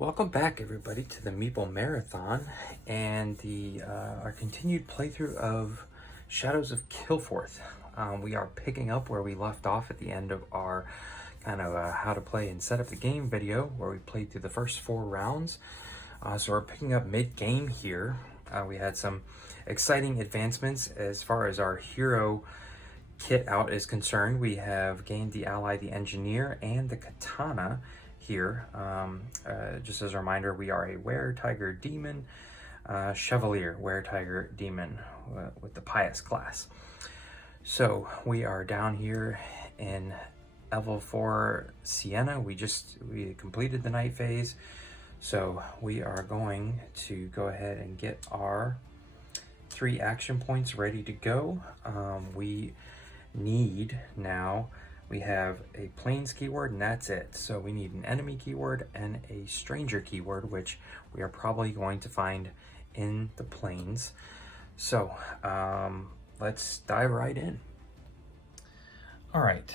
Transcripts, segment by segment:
Welcome back, everybody, to the Meeple Marathon and our continued playthrough of Shadows of Kilforth. We are picking up where we left off at the end of our kind of how to play and set up the game video, where we played through the first 4 rounds. So we're picking up mid-game here. We had some exciting advancements as far as our hero kit out is concerned. We have gained the ally, the engineer, and the katana here. Just as a reminder, we are a were-tiger demon, chevalier were-tiger demon with the pious class. So we are down here in level 4 Sienna. We completed the night phase, so we are going to go ahead and get our 3 action points ready to go. We need now, we have a plains keyword and that's it. So we need an enemy keyword and a stranger keyword, which we are probably going to find in the plains. So let's dive right in. All right,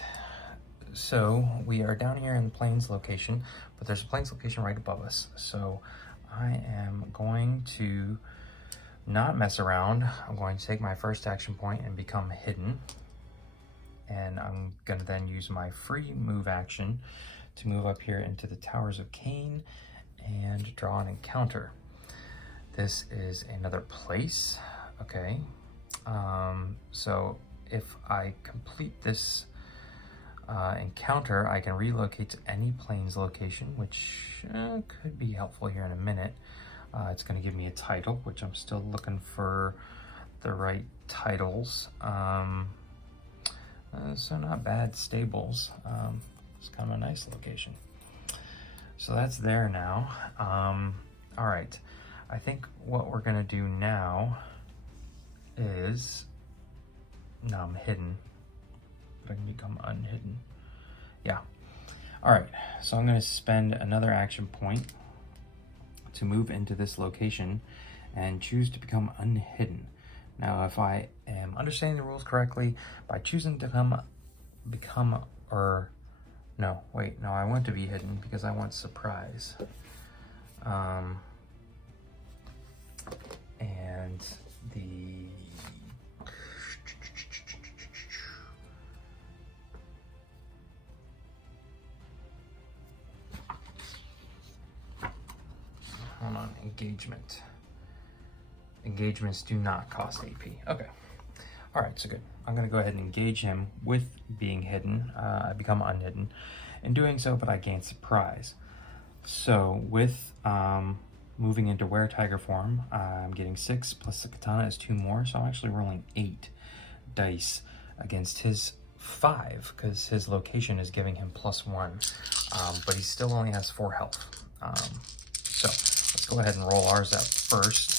so we are down here in the plains location, but there's a plains location right above us. So I am going to not mess around. I'm going to take my first action point and become hidden. And I'm going to then use my free move action to move up here into the Towers of Cain and draw an encounter. This is another place, okay? So if I complete this encounter, I can relocate to any plains location, which could be helpful here in a minute. It's going to give me a title, which I'm still looking for the right titles. So not bad stables. It's kind of a nice location. So that's there now. All right, I think what we're gonna do now is, now I'm hidden, but I can become unhidden. Yeah. All right, so I'm gonna spend another action point to move into this location and choose to become unhidden. Now, if I am understanding the rules correctly, by choosing to I want to be hidden because I want surprise. And the hold on, engagement. Engagements do not cost AP. Okay. All right, so good. I'm going to go ahead and engage him with being hidden. I become unhidden in doing so, but I gain surprise. So with moving into were-tiger form, I'm getting 6 plus the katana is 2 more. So I'm actually rolling 8 dice against his 5 because his location is giving him +1, but he still only has 4 health. So let's go ahead and roll ours out first.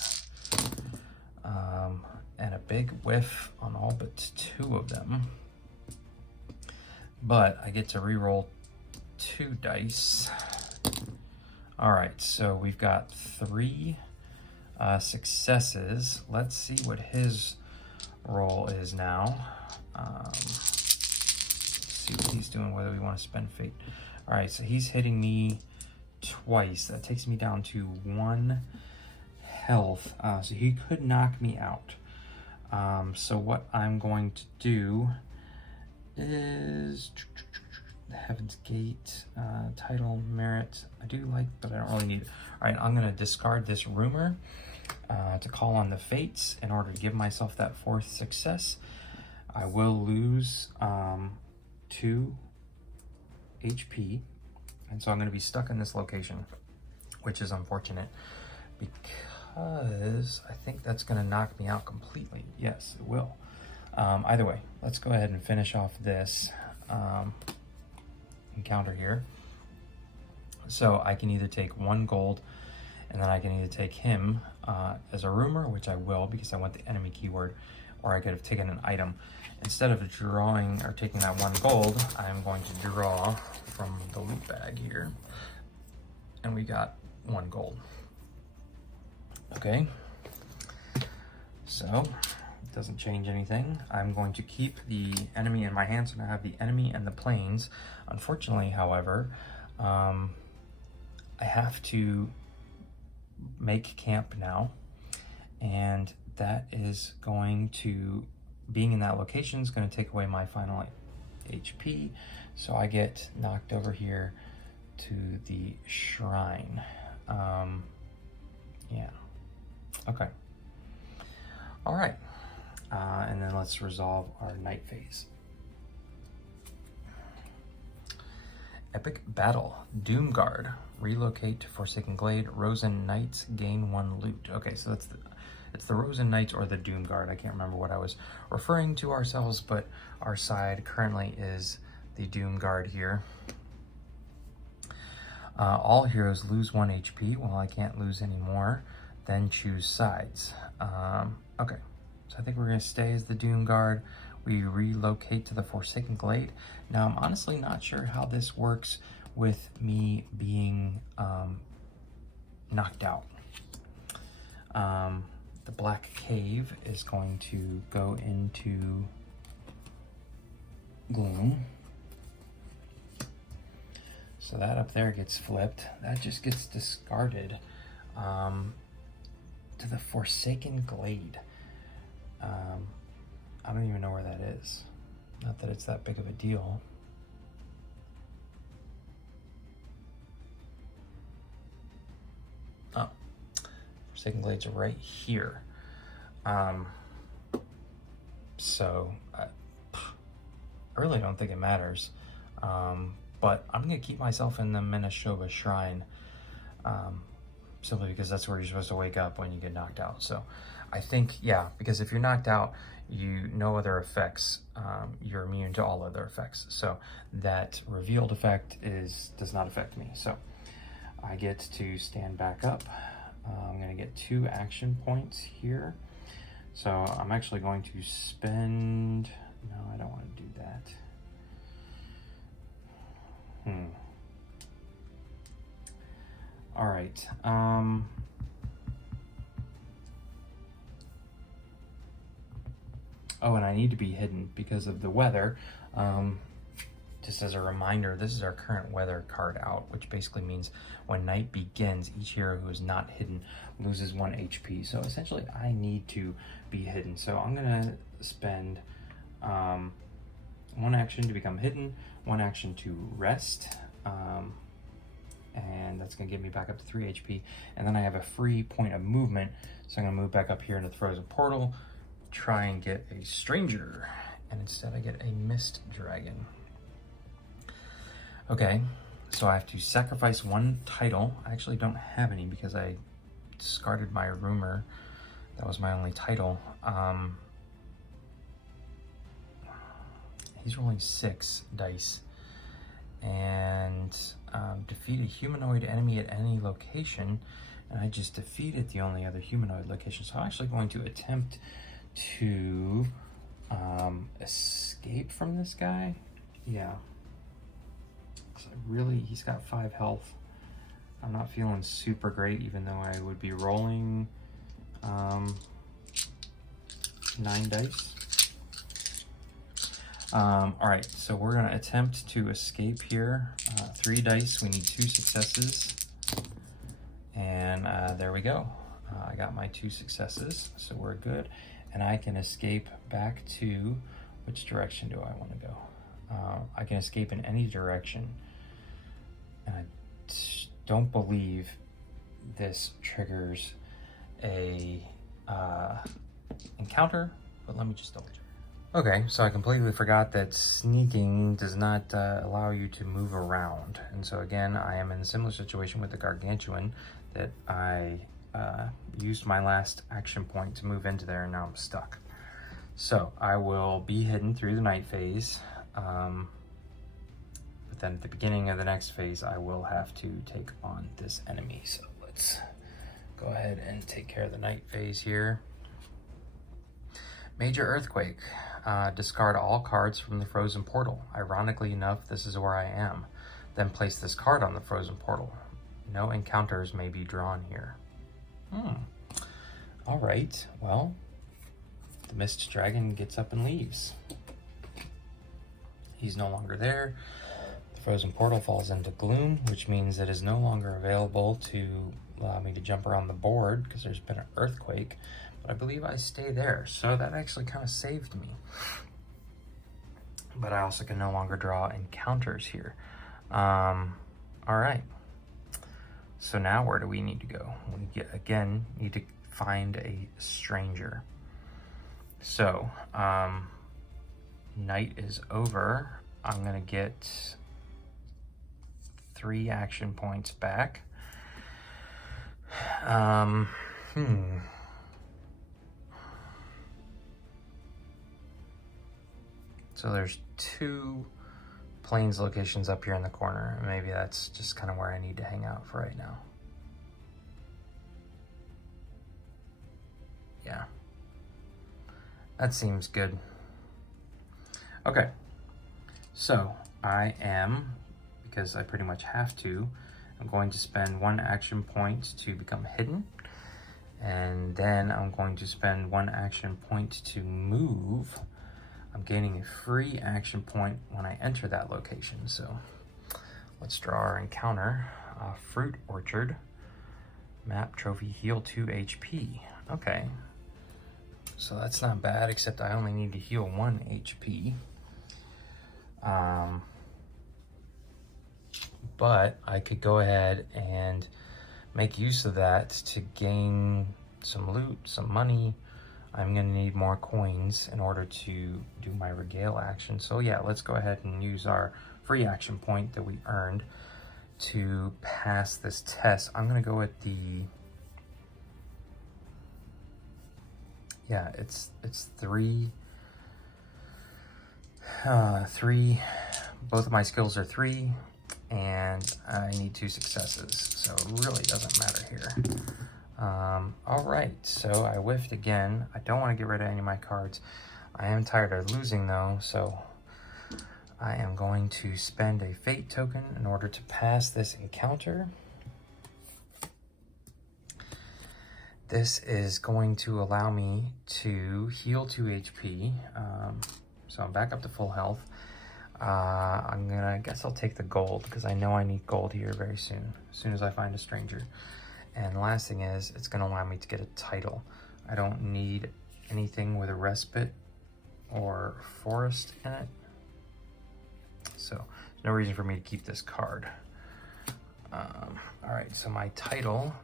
And a big whiff on all but 2 of them. But I get to re-roll 2 dice. All right, so we've got 3 successes. Let's see what his roll is now. See what he's doing, whether we want to spend fate. All right, so he's hitting me twice. That takes me down to 1 health, so he could knock me out. So what I'm going to do is Heaven's Gate, title, merit. I do like, but I don't really need it. All right, I'm going to discard this rumor to call on the fates in order to give myself that 4th success. I will lose 2 HP, and so I'm going to be stuck in this location, which is unfortunate because I think that's going to knock me out completely. Yes, it will. Either way, let's go ahead and finish off this encounter here. So I can either take 1 gold, and then I can either take him as a rumor, which I will because I want the enemy keyword, or I could have taken an item. Instead of drawing or taking that 1 gold, I'm going to draw from the loot bag here, and we got 1 gold. Okay, so it doesn't change anything. I'm going to keep the enemy in my hands, so I have the enemy and the plains. Unfortunately, however, I have to make camp now, and that is going to, being in that location is going to take away my final HP, so I get knocked over here to the shrine. Yeah, okay. All right, and then let's resolve our night phase. Epic Battle, Doomguard, relocate to Forsaken Glade, Rosen Knights, gain 1 loot. Okay, so it's the Rosen Knights or the Doomguard. I can't remember what I was referring to ourselves, but our side currently is the Doomguard here. All heroes lose 1 HP. Well, I can't lose any more. Then choose sides. Okay, so I think we're going to stay as the Doomguard. We relocate to the Forsaken Glade. Now, I'm honestly not sure how this works with me being knocked out. The Black Cave is going to go into Gloom. So that up there gets flipped. That just gets discarded to the Forsaken Glade. I don't even know where that is. Not that it's that big of a deal. Oh, Forsaken Glades are right here. So I really don't think it matters. But I'm gonna keep myself in the Minnesota Shrine, simply because that's where you're supposed to wake up when you get knocked out. So I think, yeah, because if you're knocked out, no other effects, you're immune to all other effects. So that revealed effect does not affect me. So I get to stand back up. I'm gonna get 2 action points here. So I'm actually going to spend, no, I don't want to do that. All right. Oh, and I need to be hidden because of the weather. Just as a reminder, this is our current weather card out, which basically means when night begins, each hero who is not hidden loses 1 HP. So essentially, I need to be hidden. So I'm gonna spend 1 action to become hidden, 1 action to rest, and that's gonna get me back up to 3 HP. And then I have a free point of movement, so I'm gonna move back up here into the Frozen Portal, try and get a Stranger, and instead I get a Mist Dragon. Okay, so I have to sacrifice 1 title. I actually don't have any because I discarded my Rumor. That was my only title. He's rolling 6 dice. And defeat a humanoid enemy at any location. And I just defeated the only other humanoid location. So I'm actually going to attempt to escape from this guy. Yeah. He's got 5 health. I'm not feeling super great, even though I would be rolling 9 dice. All right, so we're gonna attempt to escape here. 3 dice, we need 2 successes. And there we go. I got my 2 successes, so we're good. And I can escape back to, which direction do I wanna go? I can escape in any direction. And I don't believe this triggers a encounter, but let me just double check. Okay, so I completely forgot that sneaking does not allow you to move around. And so again, I am in a similar situation with the Gargantuan that I used my last action point to move into there, and now I'm stuck. So I will be hidden through the night phase. But then at the beginning of the next phase, I will have to take on this enemy. So let's go ahead and take care of the night phase here. Major Earthquake. Discard all cards from the Frozen Portal. Ironically enough, this is where I am. Then place this card on the Frozen Portal. No encounters may be drawn here. All right, well, the Mist Dragon gets up and leaves. He's no longer there. The frozen portal falls into gloom, which means it is no longer available to allow me to jump around the board because there's been an earthquake, but I believe I stay there. So that actually kind of saved me. But I also can no longer draw encounters here. All right. So now where do we need to go? We again need to find a stranger. So night is over. I'm gonna get 3 action points back. So there's 2 plains locations up here in the corner. Maybe that's just kind of where I need to hang out for right now. Yeah. That seems good. Okay. So I am, because I pretty much have to, I'm going to spend 1 action point to become hidden. And then I'm going to spend 1 action point to move. I'm gaining a free action point when I enter that location. So let's draw our encounter. Fruit Orchard. Map trophy, heal 2 HP. Okay. So that's not bad, except I only need to heal 1 HP. But I could go ahead and make use of that to gain some loot, some money. I'm gonna need more coins in order to do my regale action. So yeah, let's go ahead and use our free action point that we earned to pass this test. I'm gonna go with the, yeah, it's 3, both of my skills are 3, and I need 2 successes, so it really doesn't matter here. All right, so I whiffed again. I don't want to get rid of any of my cards. I am tired of losing though, so I am going to spend a fate token in order to pass this encounter. This is going to allow me to heal 2 HP. So I'm back up to full health. I guess I'll take the gold because I know I need gold here very soon, as soon as I find a stranger. And the last thing is, it's gonna allow me to get a title. I don't need anything with a respite or forest in it. So there's no reason for me to keep this card. All right, so my title,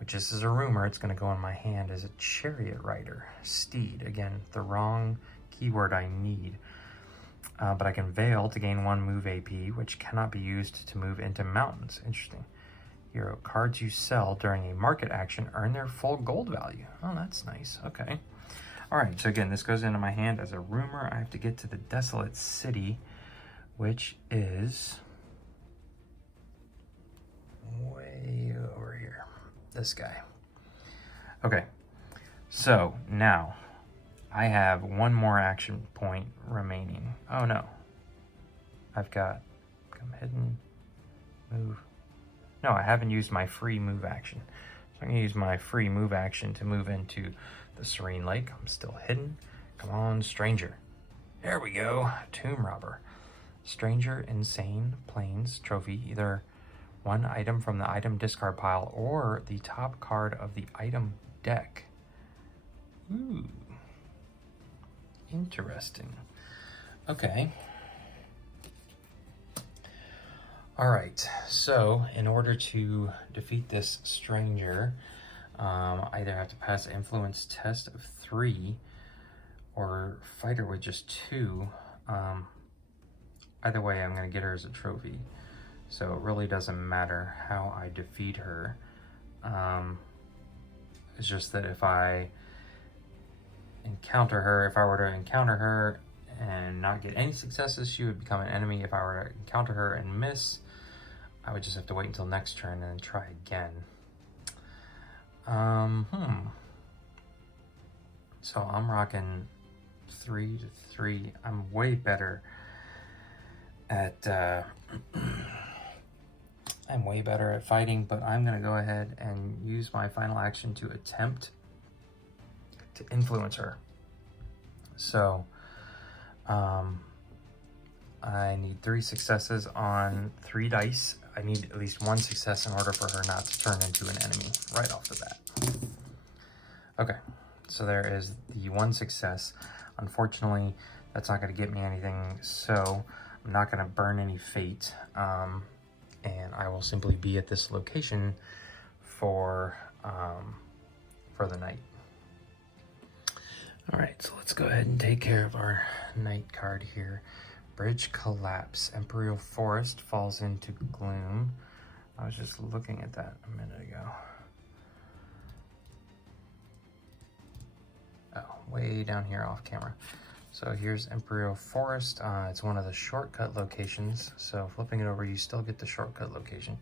which is a rumor, it's gonna go in my hand, is a chariot rider, steed. Again, the wrong keyword I need. But I can veil to gain 1 move AP, which cannot be used to move into mountains. Interesting. Hero, cards you sell during a market action earn their full gold value. Oh, that's nice. Okay. All right, so again, this goes into my hand as a rumor. I have to get to the Desolate City, which is way over here. This guy. Okay, so now I have 1 more action point remaining. Oh no. I've got come hidden, move. No, I haven't used my free move action. So I'm gonna use my free move action to move into the Serene Lake. I'm still hidden. Come on, stranger. There we go. Tomb Robber. Stranger, Insane, Plains, Trophy. Either 1 item from the item discard pile or the top card of the item deck. Ooh. Interesting. Okay. All right, so in order to defeat this stranger, I either have to pass an influence test of 3 or fight her with just 2. Either way, I'm gonna get her as a trophy. So it really doesn't matter how I defeat her. It's just that if I encounter her, if I were to encounter her and not get any successes, she would become an enemy. If I were to encounter her and miss, I would just have to wait until next turn and then try again. So I'm rocking 3 to 3. I'm way better at I'm way better at fighting, but I'm gonna go ahead and use my final action to attempt to influence her. So I'm I need 3 successes on 3 dice. I need at least 1 success in order for her not to turn into an enemy right off the bat. Okay, so there is the 1 success. Unfortunately, that's not going to get me anything, so I'm not going to burn any fate, and I will simply be at this location for the night. All right, so let's go ahead and take care of our night card here. Bridge collapse. Imperial Forest falls into gloom. I was just looking at that a minute ago. Oh, way down here off camera. So here's Imperial Forest. It's one of the shortcut locations. So flipping it over, you still get the shortcut location.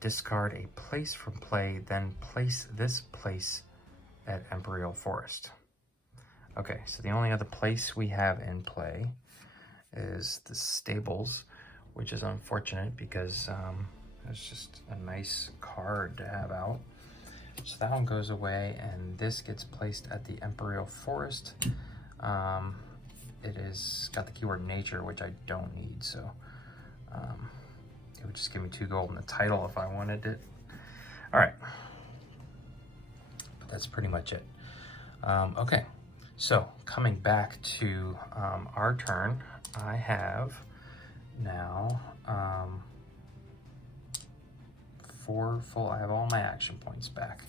Discard a place from play, then place this place at Imperial Forest. Okay, so the only other place we have in play is the stables, which is unfortunate because it's just a nice card to have out. So that one goes away, and this gets placed at the Imperial Forest. It is got the keyword nature, which I don't need, so it would just give me 2 gold in the title if I wanted it. All right, but that's pretty much it. Okay, so coming back to our turn, I have now 4 full. I have all my action points back.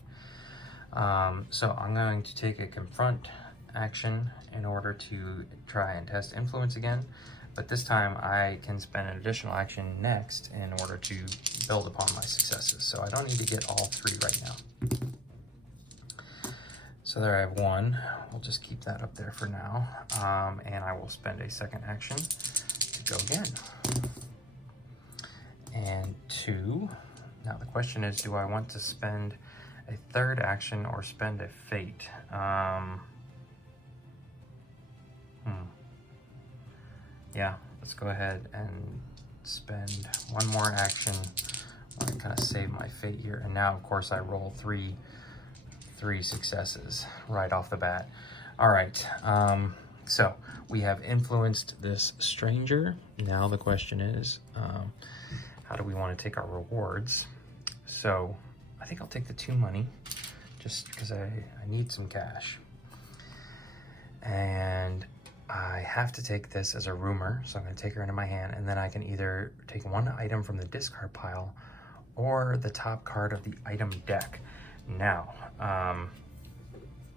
So I'm going to take a confront action in order to try and test influence again, but this time I can spend an additional action next in order to build upon my successes. So I don't need to get all 3 right now. So there I have 1. We'll just keep that up there for now. And I will spend a second action to go again. And 2. Now the question is, do I want to spend a third action or spend a fate? Yeah, let's go ahead and spend 1 more action. I kind of save my fate here. And now, of course, I roll 3 successes right off the bat. All right, so we have influenced this stranger. Now the question is, how do we want to take our rewards? So I think I'll take the 2 money just because I need some cash. And I have to take this as a rumor, so I'm going to take her into my hand, and then I can either take 1 item from the discard pile or the top card of the item deck. Now,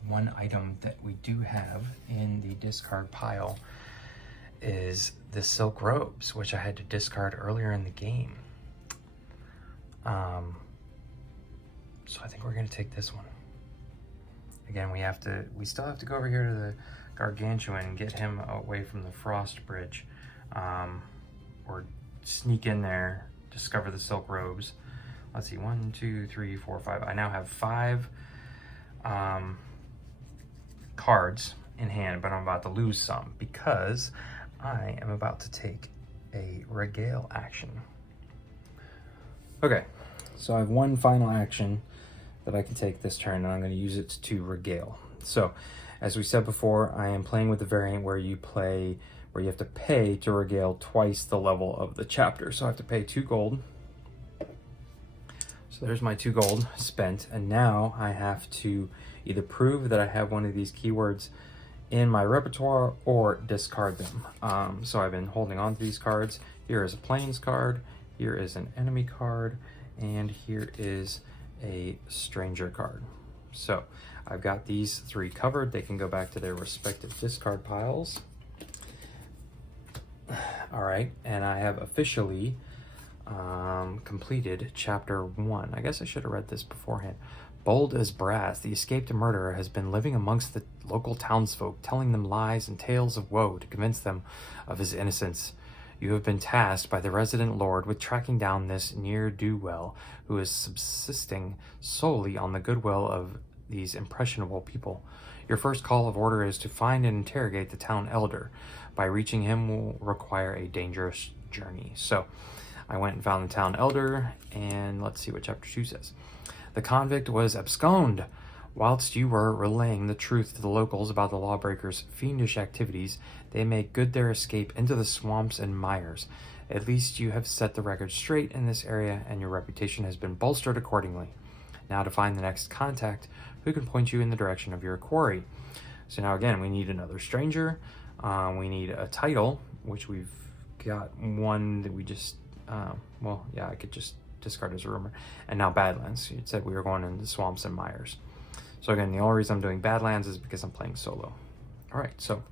1 item that we do have in the discard pile is the silk robes, which I had to discard earlier in the game. So I think we're going to take this one. Again, we still have to go over here to the Gargantuan and get him away from the Frost Bridge, or sneak in there, discover the silk robes. Let's see, 1, 2, 3, 4, 5. I now have 5 cards in hand, but I'm about to lose some because I am about to take a regale action. Okay, so I have 1 final action that I can take this turn, and I'm going to use it to regale. So, as we said before, I am playing with the variant where you have to pay to regale twice the level of the chapter. So I have to pay 2 gold. So there's my 2 gold spent, and now I have to either prove that I have one of these keywords in my repertoire or discard them. So I've been holding on to these cards. Here is a plains card, here is an enemy card, and here is a stranger card. So I've got these 3 covered. They can go back to their respective discard piles. All right, and I have officially completed chapter 1. I guess I should have read this beforehand. Bold as brass, the escaped murderer has been living amongst the local townsfolk, telling them lies and tales of woe to convince them of his innocence. You have been tasked by the resident lord with tracking down this ne'er-do-well who is subsisting solely on the goodwill of these impressionable people. Your first call of order is to find and interrogate the town elder. By reaching him will require a dangerous journey. So I went and found the town elder, and let's see what chapter 2 says. The convict was absconded Whilst you were relaying the truth to the locals about the lawbreakers' fiendish activities, they made good their escape into the swamps and mires. At least you have set the record straight in this area, and your reputation has been bolstered accordingly. Now to find the next contact who can point you in the direction of your quarry. So now again, we need another stranger. We need a title, which we've got one that we just, well, yeah, I could just discard as a rumor. And now Badlands. It said we were going into swamps and mires. So again, the only reason I'm doing Badlands is because I'm playing solo. All right, so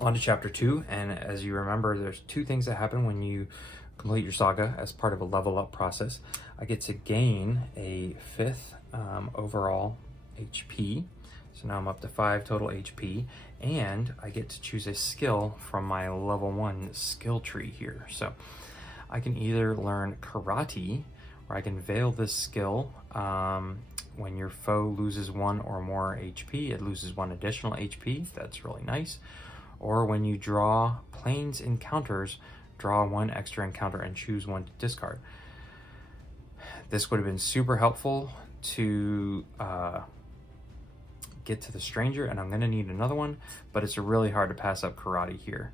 on to chapter 2. And as you remember, there's 2 things that happen when you complete your saga as part of a level up process. I get to gain a 5th overall HP. So now I'm up to 5 total HP, and I get to choose a skill from my level 1 skill tree here. So I can either learn Karate, where I can veil this skill. When your foe loses 1 or more HP, it loses 1 additional HP. That's really nice. Or when you draw Plains encounters, draw 1 extra encounter and choose 1 to discard. This would have been super helpful to get to the stranger, and I'm going to need another one, but it's really hard to pass up Karate here.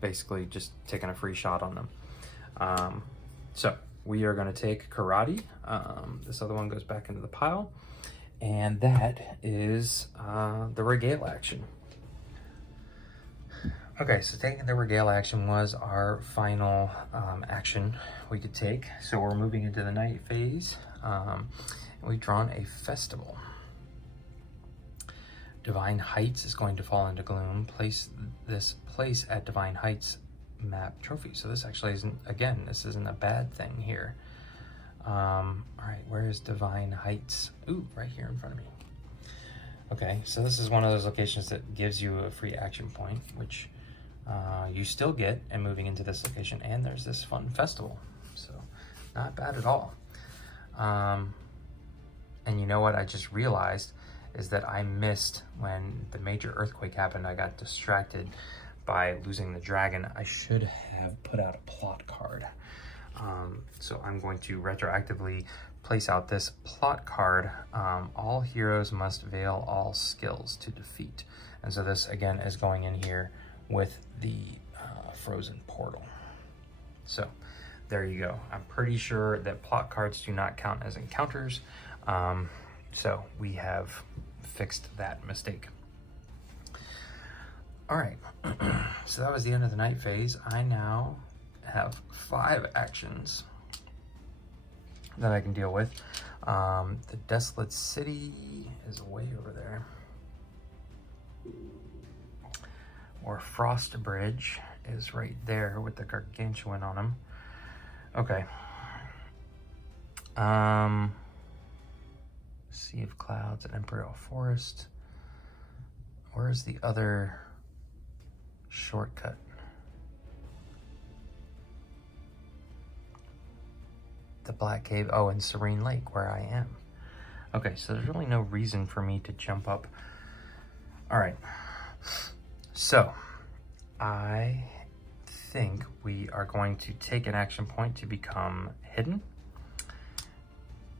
Basically just taking a free shot on them. So we are going to take Karate. This other one goes back into the pile, and that is the Regale action. Okay, so taking the Regale action was our final action we could take. So we're moving into the night phase. We've drawn a festival. Divine Heights is going to fall into gloom. Place this place at Divine Heights map trophy. So this actually isn't, again, this isn't a bad thing here. All right, where is Divine Heights? Ooh, right here in front of me. Okay, so this is one of those locations that gives you a free action point, which you still get in moving into this location, and there's this fun festival. So not bad at all. And you know what I just realized is that I missed when the major earthquake happened. I got distracted by losing the dragon. I should have put out a plot card. So I'm going to retroactively place out this plot card. All heroes must veil all skills to defeat. And so this again is going in here with the frozen portal. So there you go. I'm pretty sure that plot cards do not count as encounters. So we have fixed that mistake. All right, so that was the end of the night phase. I now have 5 actions that I can deal with. The Desolate City is way over there. Or Frost Bridge is right there with the Gargantuan on him. Okay. Sea of Clouds and Imperial Forest. Where's the other shortcut? The Black Cave. Oh, and Serene Lake, where I am. Okay, so there's really no reason for me to jump up. All right. So, I think we are going to take an action point to become hidden.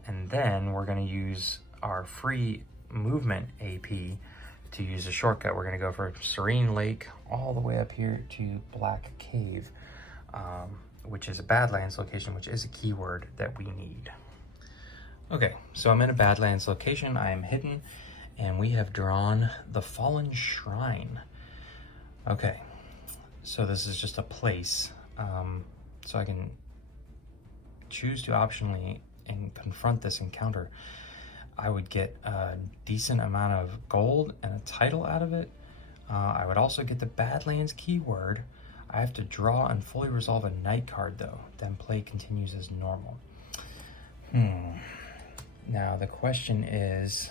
And then we're going to use our free movement AP to use a shortcut. We're going to go from Serene Lake all the way up here to Black Cave, which is a Badlands location, which is a keyword that we need. Okay, so I'm in a Badlands location. I am hidden, and we have drawn the Fallen Shrine. Okay, so this is just a place. So I can choose to optionally and confront this encounter. I would get a decent amount of gold and a title out of it. I would also get the Badlands keyword. I have to draw and fully resolve a night card though. Then play continues as normal. Now the question is,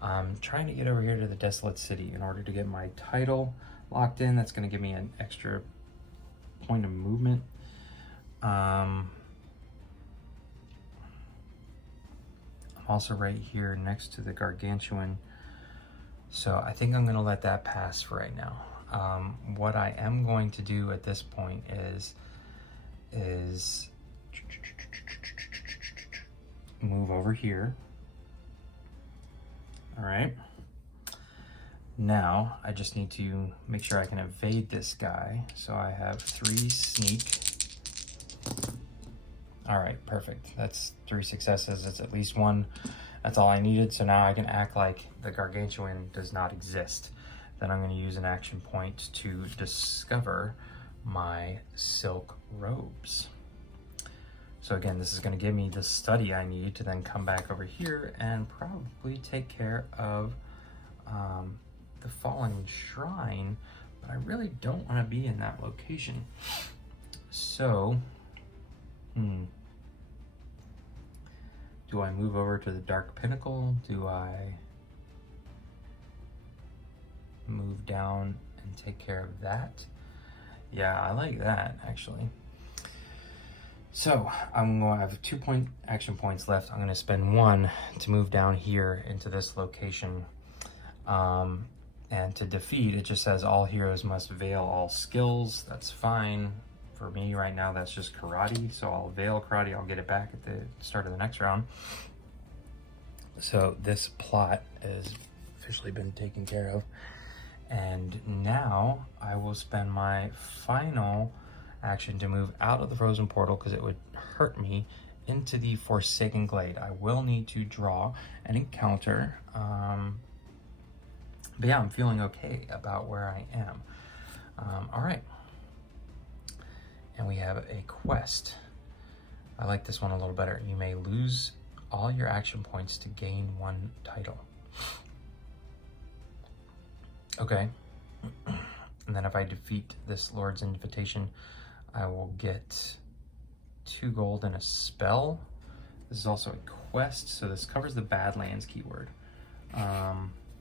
I'm trying to get over here to the Desolate City in order to get my title locked in. That's going to give me an extra point of movement. I'm also right here next to the Gargantuan, so I think I'm going to let that pass for right now. What I am going to do at this point is move over here. All right. Now I just need to make sure I can evade this guy. So I have 3 sneak. All right, perfect. That's 3 successes. It's at least 1. That's all I needed. So now I can act like the gargantuan does not exist. Then I'm going to use an action point to discover my silk robes. So again, this is going to give me the study I need to then come back over here and probably take care of the fallen shrine, but I really don't want to be in that location. So, do I move over to the Dark Pinnacle? Do I move down and take care of that? Yeah, I like that actually. So I'm going to have 2 action points left. I'm going to spend 1 to move down here into this location. And to defeat, it just says all heroes must veil all skills. That's fine. For me right now, that's just karate. So I'll veil karate. I'll get it back at the start of the next round. So this plot has officially been taken care of. And now I will spend my final action to move out of the frozen portal because it would hurt me into the Forsaken Glade. I will need to draw an encounter. But yeah, I'm feeling okay about where I am. All right. And we have a quest. I like this one a little better. You may lose all your action points to gain 1 title. Okay. And then if I defeat this Lord's Invitation, I will get 2 gold and a spell. This is also a quest, so this covers the Badlands keyword.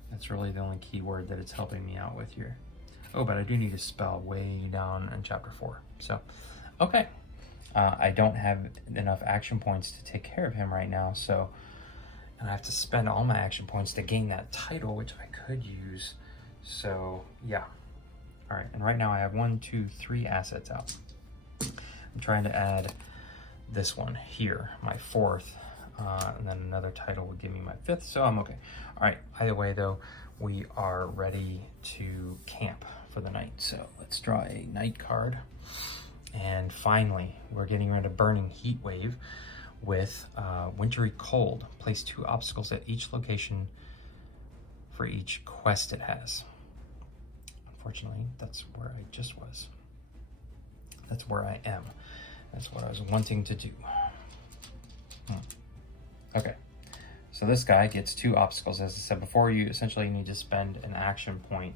That's really the only keyword that it's helping me out with here. Oh, but I do need a spell way down in chapter 4. So, okay. I don't have enough action points to take care of him right now, so and I have to spend all my action points to gain that title, which I could use. So, yeah. All right, and right now I have 1, 2, 3 assets out. I'm trying to add this one here, my 4th, and then another title would give me my 5th, so I'm okay. All right, either way though, we are ready to camp for the night. So let's draw a night card. And finally, we're getting rid of Burning Heat Wave with Wintry Cold. Place 2 obstacles at each location for each quest it has. Unfortunately, that's where I just was. That's where I am. That's what I was wanting to do. Okay, so this guy gets 2 obstacles. As I said before, you essentially need to spend an action point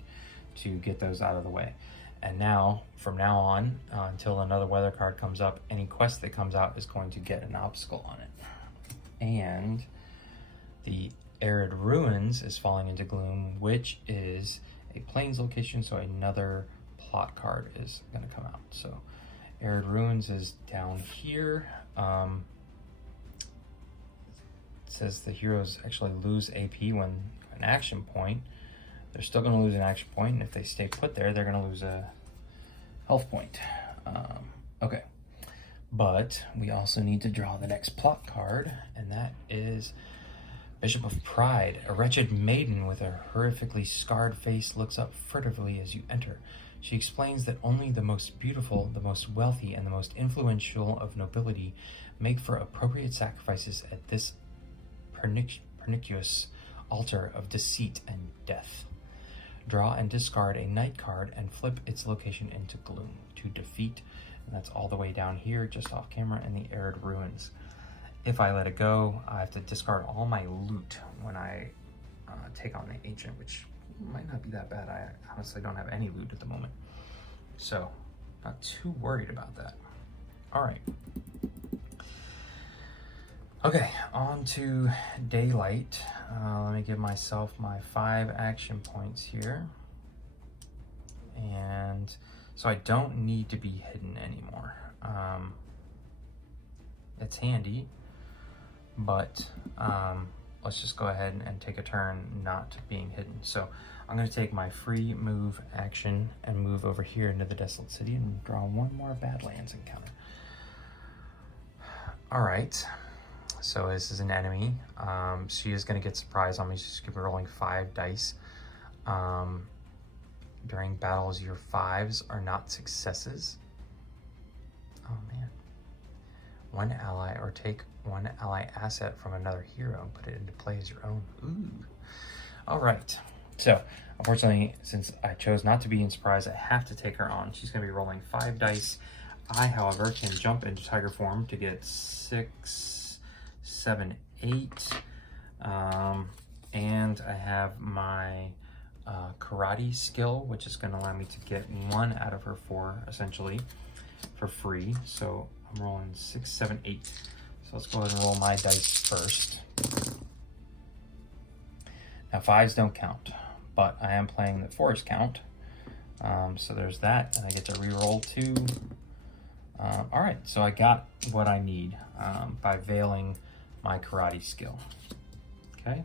to get those out of the way. And now, from now on, until another weather card comes up, any quest that comes out is going to get an obstacle on it. And the Arid Ruins is falling into gloom, which is a plains location, so another plot card is going to come out. So Arid Ruins is down here. It says the heroes actually lose AP when an action point. They're still going to lose an action point, and if they stay put there, they're going to lose a health point. Okay, but we also need to draw the next plot card, and that is Bishop of Pride. A wretched maiden with a horrifically scarred face looks up furtively as you enter. She explains that only the most beautiful, the most wealthy, and the most influential of nobility make for appropriate sacrifices at this pernicious altar of deceit and death. Draw and discard a night card and flip its location into gloom to defeat, and that's all the way down here, just off camera, in the Arid Ruins. If I let it go, I have to discard all my loot when I take on the Ancient, which might not be that bad. I honestly don't have any loot at the moment, so not too worried about that. All right. Okay, on to Daylight. Let me give myself my 5 action points here. And so I don't need to be hidden anymore. It's handy, but let's just go ahead and take a turn not being hidden. So I'm going to take my free move action and move over here into the Desolate City and draw 1 more Badlands encounter. All right. So this is an enemy. She is going to get surprised on me. She's going to be rolling 5 dice. During battles, your 5s are not successes. Oh man. One ally, or take one ally asset from another hero and put it into play as your own. Ooh. All right. So, unfortunately, since I chose not to be in surprise, I have to take her on. She's going to be rolling 5 dice. I, however, can jump into tiger form to get 6, 7, 8. And I have my karate skill, which is going to allow me to get 1 out of her 4, essentially, for free. So I'm rolling 6, 7, 8. So let's go ahead and roll my dice first. Now 5s don't count, but I am playing the 4s count. So there's that, and I get to re-roll 2. All right, so I got what I need by veiling my karate skill. Okay,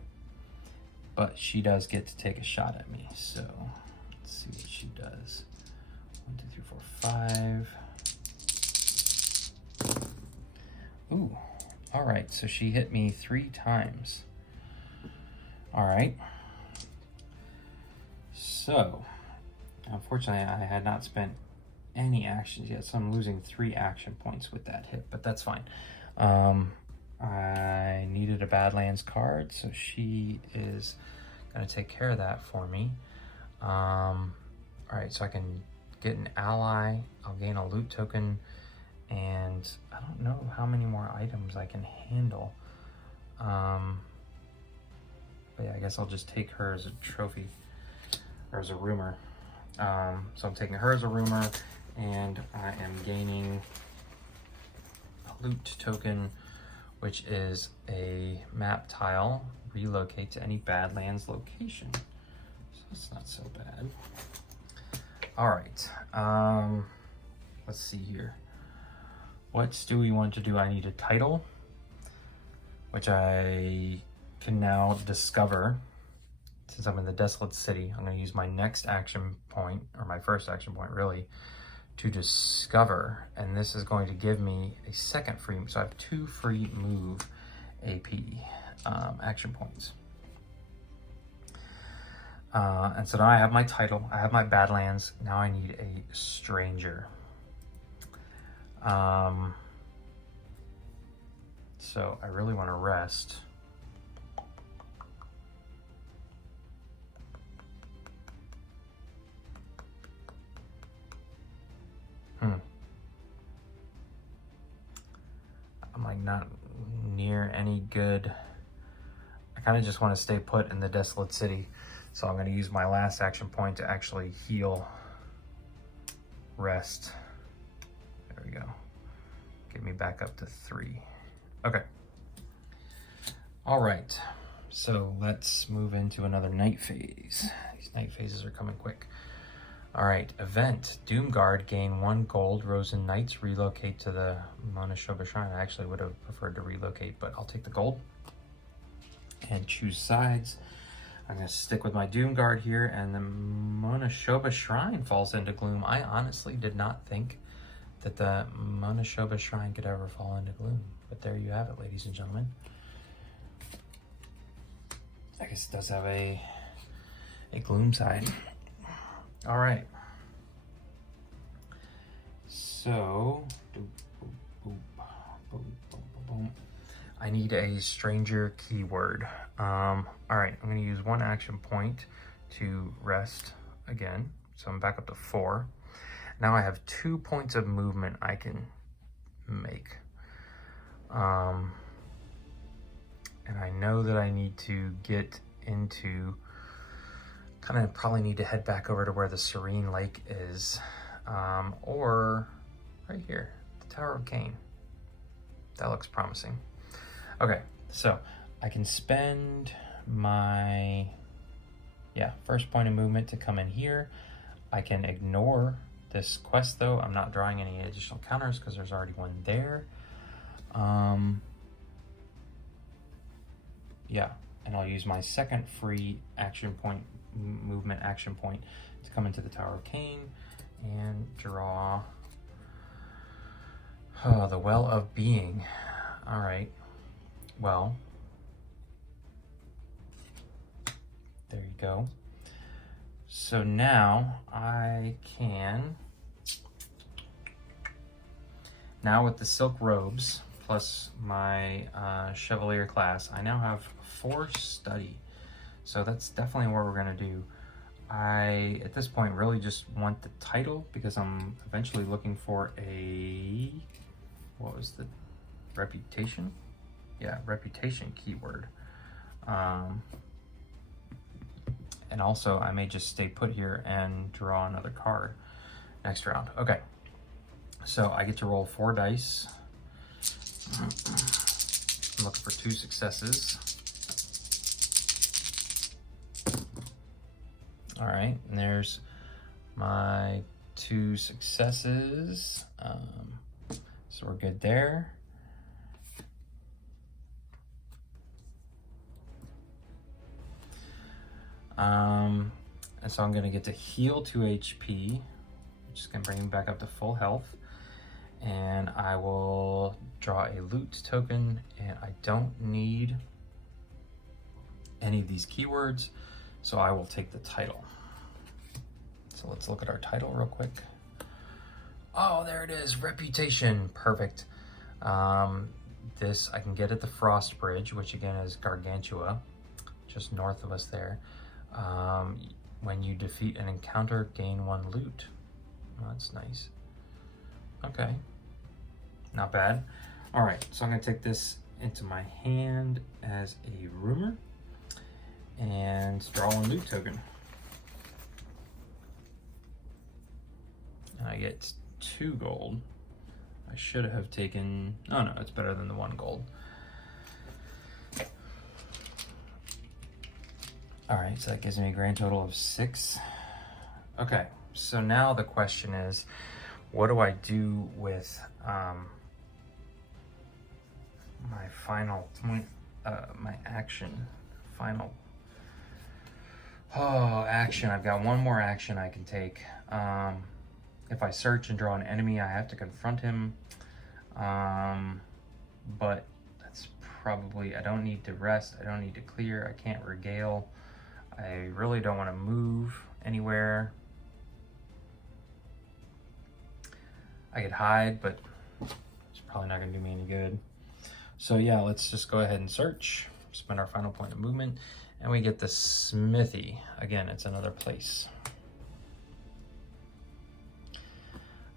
but she does get to take a shot at me. So let's see what she does. 1, 2, 3, 4, 5. Ooh, all right, so she hit me 3 times. All right. So, unfortunately, I had not spent any actions yet, so I'm losing 3 action points with that hit, but that's fine. I needed a Badlands card, so she is going to take care of that for me. All right, so I can get an ally. I'll gain a loot token, and I don't know how many more items I can handle. But yeah, I guess I'll just take her as a trophy, or as a rumor. So I'm taking her as a rumor, and I am gaining a loot token, which is a map tile. Relocate to any Badlands location. So that's not so bad. All right, let's see here. What do we want to do? I need a title, which I can now discover. Since I'm in the Desolate City, I'm going to use my next action point, or my first action point really, to discover, and this is going to give me a second free, so I have 2 free move AP action points. And so now I have my title, I have my Badlands, now I need a stranger. So I really want to rest. I'm like not near any good. I kind of just want to stay put in the Desolate City. So I'm going to use my last action point to actually heal, rest. There we go. Get me back up to 3. Okay. All right. So let's move into another night phase. These night phases are coming quick. All right, event. Doomguard, gain 1 gold. Rosen Knights, relocate to the Monoshoba Shrine. I actually would have preferred to relocate, but I'll take the gold. And choose sides. I'm going to stick with my Doomguard here, and the Monoshoba Shrine falls into gloom. I honestly did not think that the Monoshoba Shrine could ever fall into gloom. But there you have it, ladies and gentlemen. I guess it does have a gloom side. All right. So, I need a stranger keyword. All right, I'm going to use 1 action point to rest again. So I'm back up to 4. Now I have 2 points of movement I can make. And I know that I need to get into, kind of probably need to head back over to where the Serene Lake is, or right here, the Tower of Cain. That looks promising. Okay, so I can spend my, first point of movement to come in here. I can ignore this quest though. I'm not drawing any additional counters because there's already one there. And I'll use my second free action point, movement action point, to come into the Tower of Cain and draw the Well of Being. All right, Well, there you go. So now I can, now with the silk robes plus my Chevalier class, I now have 4 study. So that's definitely what we're gonna do. I, at this point, really just want the title because I'm eventually looking for a, what was the reputation? Yeah, reputation keyword. And also I may just stay put here and draw another card next round. Okay, so I get to roll 4 dice. I'm looking for 2 successes. All right, and there's my 2 successes. So we're good there. And so I'm gonna get to heal 2 HP, which is gonna bring me back up to full health. And I will draw a loot token, and I don't need any of these keywords, so I will take the title. So let's look at our title real quick. Oh, there it is, reputation, perfect. This I can get at the Frost Bridge, which again is Gargantua, just north of us there. When you defeat an encounter, gain 1 loot. Oh, that's nice. Okay, not bad. All right, so I'm gonna take this into my hand as a rumor and draw 1 loot token. And I get 2 gold. I should have taken, oh no, it's better than the 1 gold. All right, so that gives me a grand total of 6. Okay, so now the question is, what do I do with my final, my action, final, action. I've got 1 more action I can take. If I search and draw an enemy, I have to confront him, but that's probably, I don't need to rest, I don't need to clear, I can't regale. I really don't want to move anywhere. I could hide, but it's probably not going to do me any good. So yeah, let's just go ahead and search, spend our final point of movement, and we get the smithy. Again, it's another place.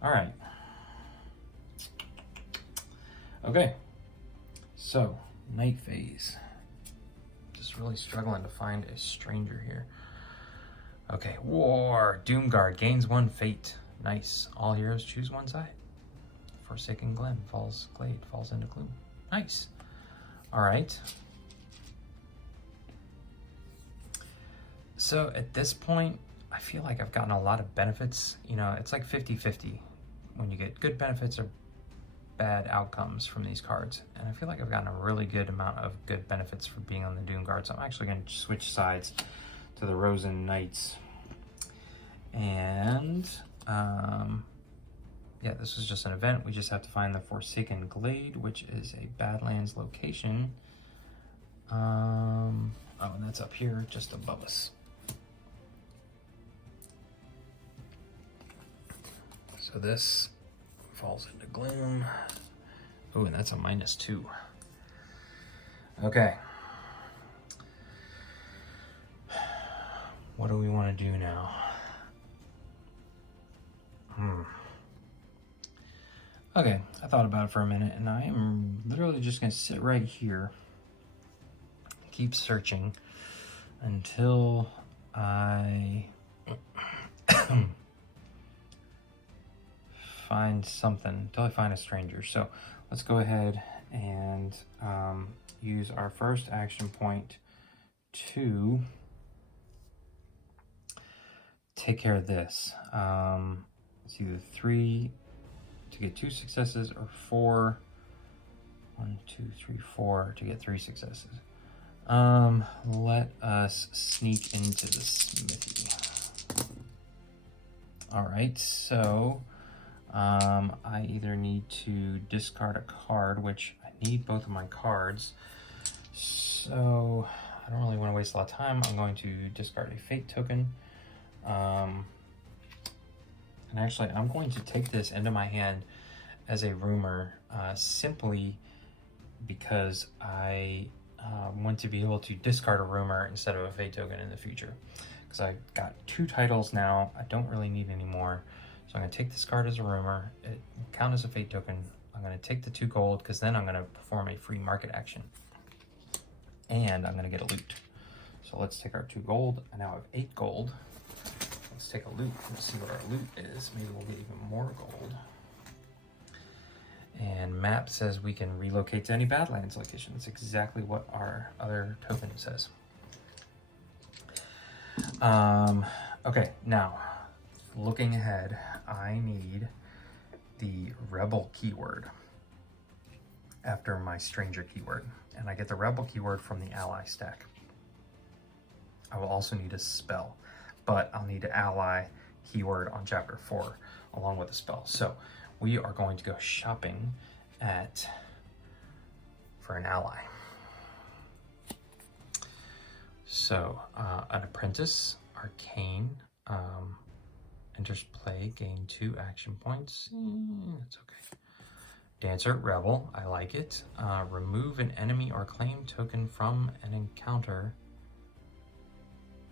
All right. Okay, so night phase. Just really struggling to find a stranger here. Okay, war. Doomguard gains 1 fate. Nice. All heroes choose 1 side. Forsaken Glade falls into gloom. Nice. All right. So at this point, I feel like I've gotten a lot of benefits. You know, it's like 50-50 when you get good benefits or bad outcomes from these cards. And I feel like I've gotten a really good amount of good benefits for being on the Doomguard. So I'm actually going to switch sides to the Rosen Knights. And yeah, this was just an event. We just have to find the Forsaken Glade, which is a Badlands location. Oh, and that's up here just above us. So this falls into gloom. Oh, and that's a -2. Okay. What do we want to do now? Okay, I thought about it for a minute, and I am literally just going to sit right here, keep searching until I find something, until I find a stranger. So let's go ahead and use our first action point to take care of this. It's either 3 to get 2 successes or 4. 1, 2, 3, 4 to get 3 successes. Let us sneak into the smithy. All right, so I either need to discard a card, which I need both of my cards. So I don't really want to waste a lot of time. I'm going to discard a fate token. And actually, I'm going to take this into my hand as a rumor, simply because I want to be able to discard a rumor instead of a fate token in the future. Because I got 2 titles now, I don't really need any more. So I'm going to take this card as a rumor, it will count as a fate token. I'm going to take the 2 gold, because then I'm going to perform a free market action. And I'm going to get a loot. So let's take our 2 gold. I now have 8 gold. Let's take a loot and see what our loot is. Maybe we'll get even more gold. And map says we can relocate to any Badlands location. That's exactly what our other token says. Okay, now, looking ahead, I need the Rebel keyword after my Stranger keyword. And I get the Rebel keyword from the ally stack. I will also need a spell, but I'll need an ally keyword on chapter 4 along with the spell. So we are going to go shopping for an ally. So an apprentice, arcane, enters play, gain 2 action points. That's okay. Dancer, rebel, I like it. Remove an enemy or claim token from an encounter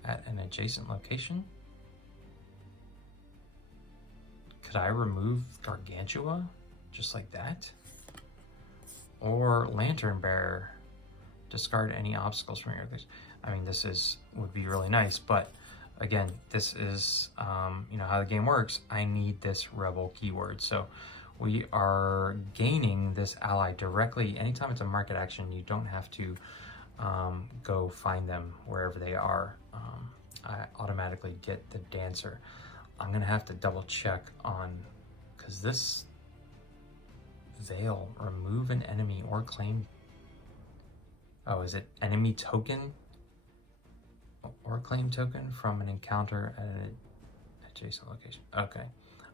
at an adjacent location. Could I remove Gargantua just like that? Or Lantern Bearer, discard any obstacles from your place. I mean, would be really nice, but again, this is you know how the game works. I need this rebel keyword, so we are gaining this ally directly. Anytime it's a market action, you don't have to go find them wherever they are. I automatically get the dancer. I'm gonna have to double check on, because this veil, remove an enemy or claim. Oh, is it enemy token or claim token from an encounter at an adjacent location? Okay,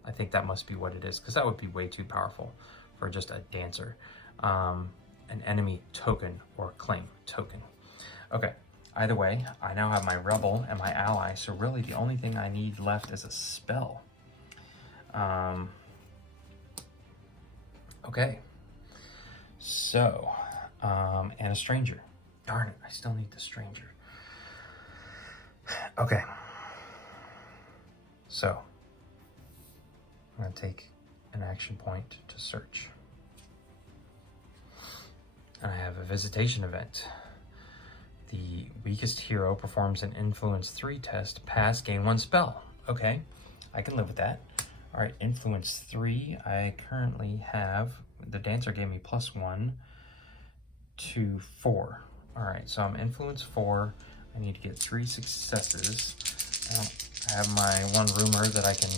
I think that must be what it is, because that would be way too powerful for just a dancer. An enemy token or claim token. Okay, either way, I now have my rebel and my ally, so really the only thing I need left is a spell. Okay, so, and a stranger. Darn it, I still need the stranger. Okay, so I'm gonna take an action point to search. And I have a visitation event. The weakest hero performs an influence 3 test, pass, gain 1 spell. Okay, I can live with that. All right, influence 3, I currently have, the dancer gave me +1 to 4. All right, so I'm influence 4. I need to get 3 successes. I have my 1 rumor that I can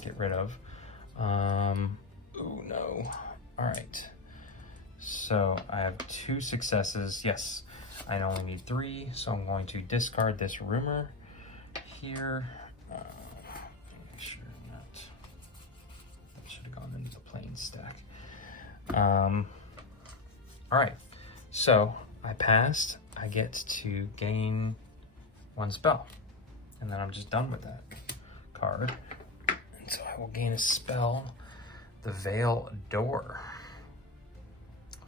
get rid of. Oh no. All right, so I have 2 successes. Yes, I only need 3, so I'm going to discard this rumor here. Make sure that should have gone into the plain stack. All right, so I passed. I get to gain 1 spell, and then I'm just done with that card. And so I will gain a spell, the Veil Door.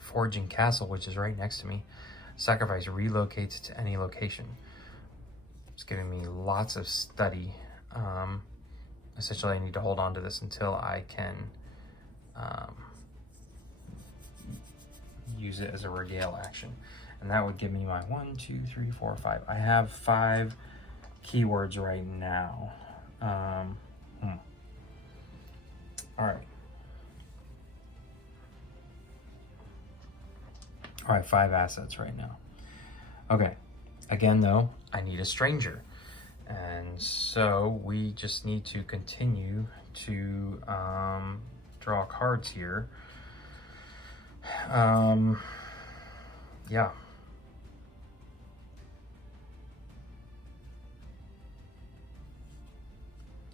Forging Castle, which is right next to me. Sacrifice relocates to any location. It's giving me lots of study. Essentially, I need to hold on to this until I can use it as a regale action. And that would give me my 1, 2, 3, 4, 5. I have 5 keywords right now. All right. All right, 5 assets right now. Okay, again though, I need a stranger. And so we just need to continue to draw cards here. Yeah.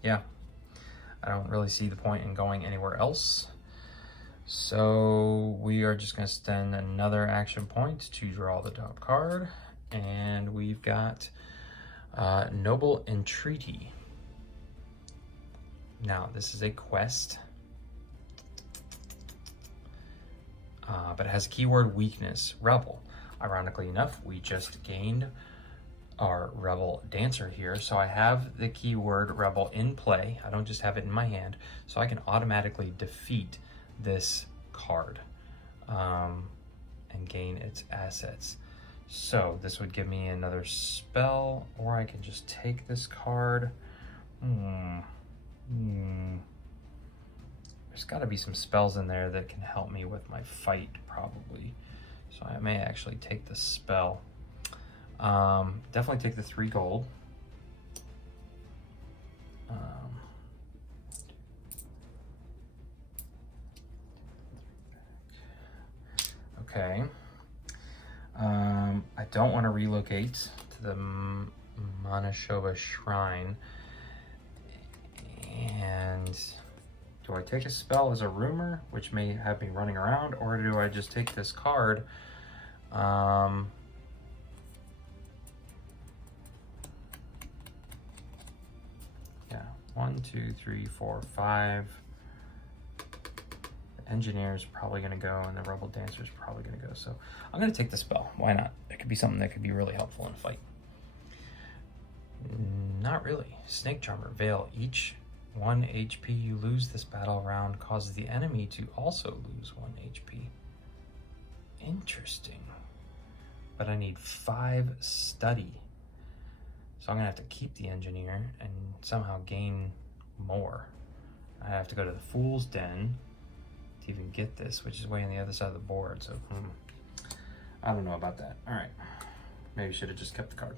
Yeah, I don't really see the point in going anywhere else. So we are just going to spend another action point to draw the top card. And we've got Noble Entreaty. Now, this is a quest. But it has a keyword weakness, Rebel. Ironically enough, we just gained our Rebel Dancer here. So I have the keyword Rebel in play. I don't just have it in my hand. So I can automatically defeat this card and gain its assets. So this would give me another spell, or I can just take this card. There's got to be some spells in there that can help me with my fight, probably. So I may actually take the spell. Definitely take the 3 gold. Okay. I don't want to relocate to the Manashoba Shrine. And do I take a spell as a rumor, which may have me running around, or do I just take this card? Yeah, 1, 2, 3, 4, 5. The Engineer's probably gonna go, and the Rebel Dancer's probably gonna go. So I'm gonna take the spell. Why not? It could be something that could be really helpful in a fight. Not really. Snake Charmer, Veil. Each 1 HP you lose this battle round causes the enemy to also lose 1 HP. Interesting. But I need 5 study. So I'm gonna have to keep the Engineer and somehow gain more. I have to go to the Fool's Den to even get this, which is way on the other side of the board. So I don't know about that. All right, maybe should have just kept the card.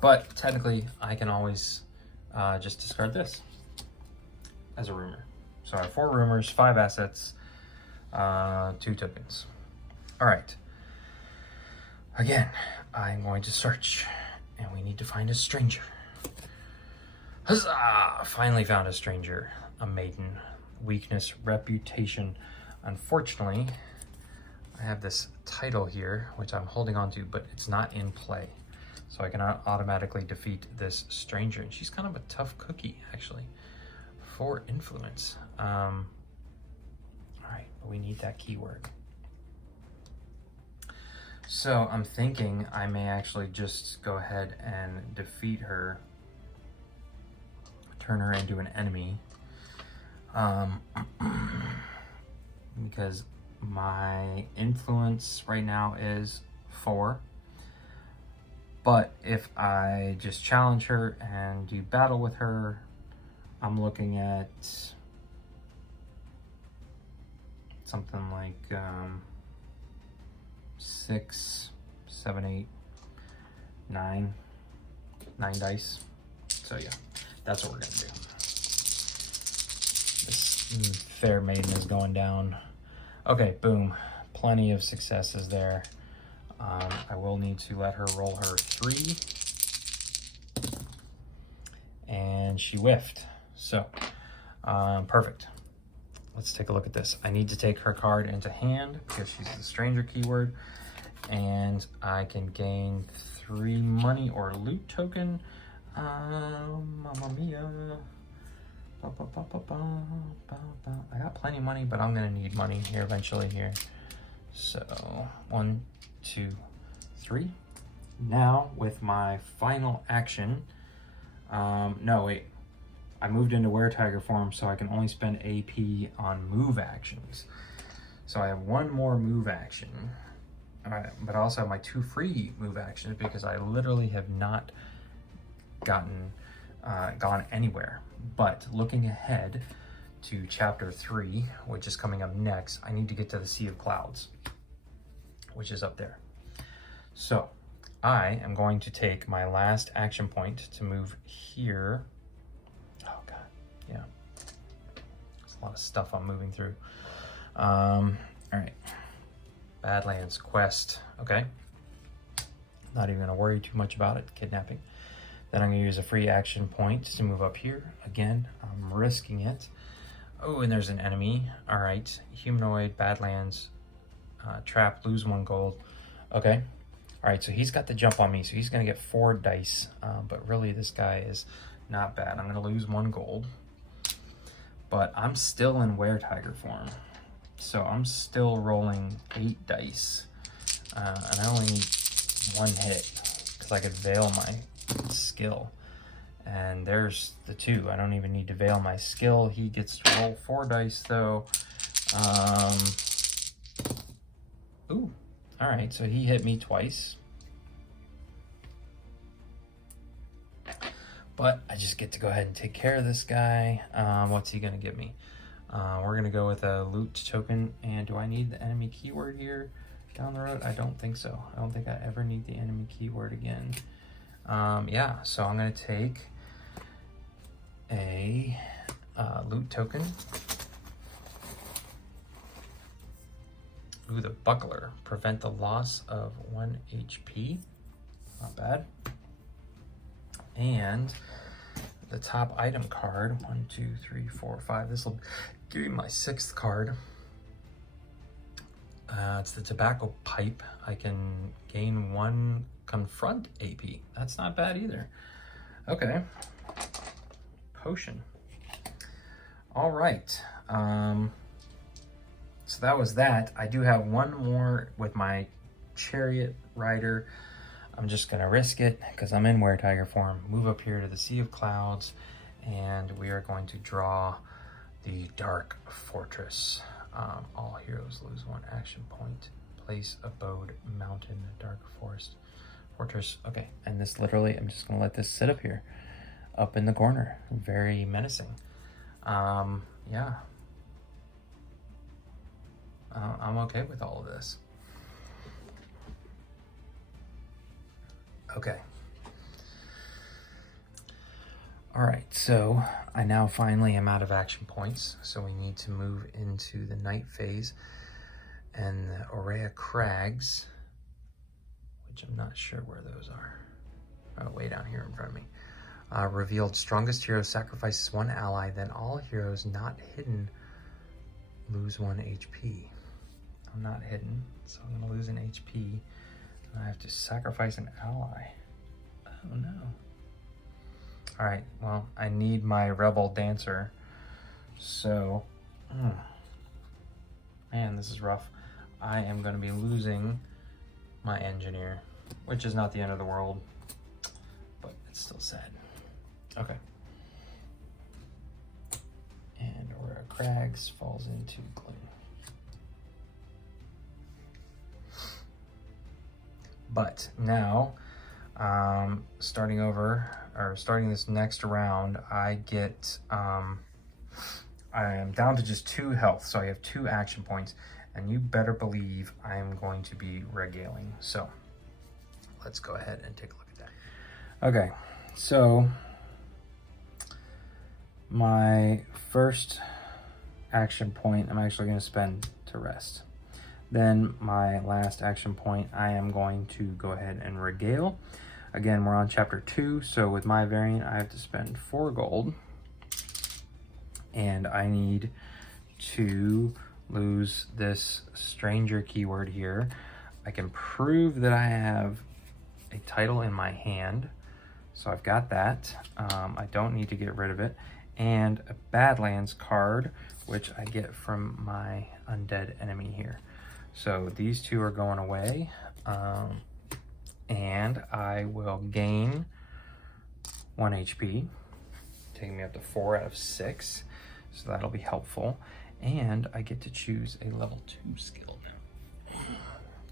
But technically I can always just discard this as a rumor. So I have 4 rumors, 5 assets, 2 tokens. All right. Again, I'm going to search, and we need to find a stranger. Huzzah! Finally found a stranger, a maiden. Weakness, reputation. Unfortunately, I have this title here, which I'm holding on to, but it's not in play. So I cannot automatically defeat this stranger. And she's kind of a tough cookie, actually, for influence. All right, but we need that keyword. So I'm thinking I may actually just go ahead and defeat her, turn her into an enemy, because my influence right now is 4. But if I just challenge her and do battle with her, I'm looking at something like 6, 7, 8, 9 dice. So yeah, that's what we're gonna do. This fair maiden is going down. Okay, boom, plenty of successes there. I will need to let her roll her 3, and she whiffed. So perfect. Let's take a look at this. I need to take her card into hand because she's the stranger keyword, and I can gain 3 money or loot token. Mamma mia. I got plenty of money, but I'm gonna need money here eventually here. So 1, 2, 3. Now with my final action, no wait, I moved into Were-Tiger form, so I can only spend AP on move actions. So I have 1 more move action. All right, but I also have my 2 free move actions because I literally have not gone anywhere. But looking ahead to chapter 3, which is coming up next, I need to get to the Sea of Clouds, which is up there. So I am going to take my last action point to move here. Oh God, yeah. There's a lot of stuff I'm moving through. All right. Badlands quest, okay. Not even gonna worry too much about it, kidnapping. Then I'm gonna use a free action point to move up here. Again, I'm risking it. Oh, and there's an enemy. All right, humanoid, Badlands, trap, lose 1 gold. Okay. All right, so he's got the jump on me, so he's gonna get 4 dice. But really, this guy is not bad. I'm gonna lose 1 gold, but I'm still in Were-Tiger form, so I'm still rolling 8 dice, and I only need 1 hit because I could veil my skill. And there's the 2. I don't even need to veil my skill. He gets to roll 4 dice though. Ooh, all right, so he hit me twice. But I just get to go ahead and take care of this guy. What's he gonna give me? We're gonna go with a loot token. And do I need the enemy keyword here down the road? I don't think so. I don't think I ever need the enemy keyword again. Yeah, so I'm gonna take a loot token. Ooh, the buckler. Prevent the loss of 1 HP. Not bad. And the top item card, 1, 2, 3, 4, 5. This will give me my 6th card. It's the tobacco pipe. I can gain 1 confront AP. That's not bad either. Okay. Potion. All right. So that was that. I do have 1 more with my chariot rider. I'm just gonna risk it because I'm in Were-Tiger form. Move up here to the Sea of Clouds, and we are going to draw the Dark Fortress. All heroes lose 1 action point. Place, abode, mountain, dark forest, fortress. Okay, and this literally, I'm just gonna let this sit up here, up in the corner. Very menacing. Yeah. I'm okay with all of this. Okay. All right, so I now finally am out of action points, so we need to move into the night phase and the Aurea Crags, which I'm not sure where those are. Oh, way down here in front of me. Revealed strongest hero sacrifices 1 ally, then all heroes not hidden lose 1 HP. I'm not hidden, so I'm gonna lose an HP, and I have to sacrifice an ally. Oh no. All right, well, I need my Rebel Dancer, so, man, this is rough. I am gonna be losing my Engineer, which is not the end of the world, but it's still sad. Okay. And Aurea Crags falls into Gloom. But now, starting this next round, I get, I am down to just 2 health, so I have 2 action points, and you better believe I am going to be regaling. So let's go ahead and take a look at that. Okay, so my first action point I'm actually going to spend to rest. Then my last action point, I am going to go ahead and regale. Again, we're on chapter 2, so with my variant, I have to spend 4 gold. And I need to lose this stranger keyword here. I can prove that I have a title in my hand, so I've got that. I don't need to get rid of it. And a Badlands card, which I get from my undead enemy here. So these 2 are going away, and I will gain 1 HP, taking me up to 4 out of 6, so that'll be helpful. And I get to choose a level 2 skill now.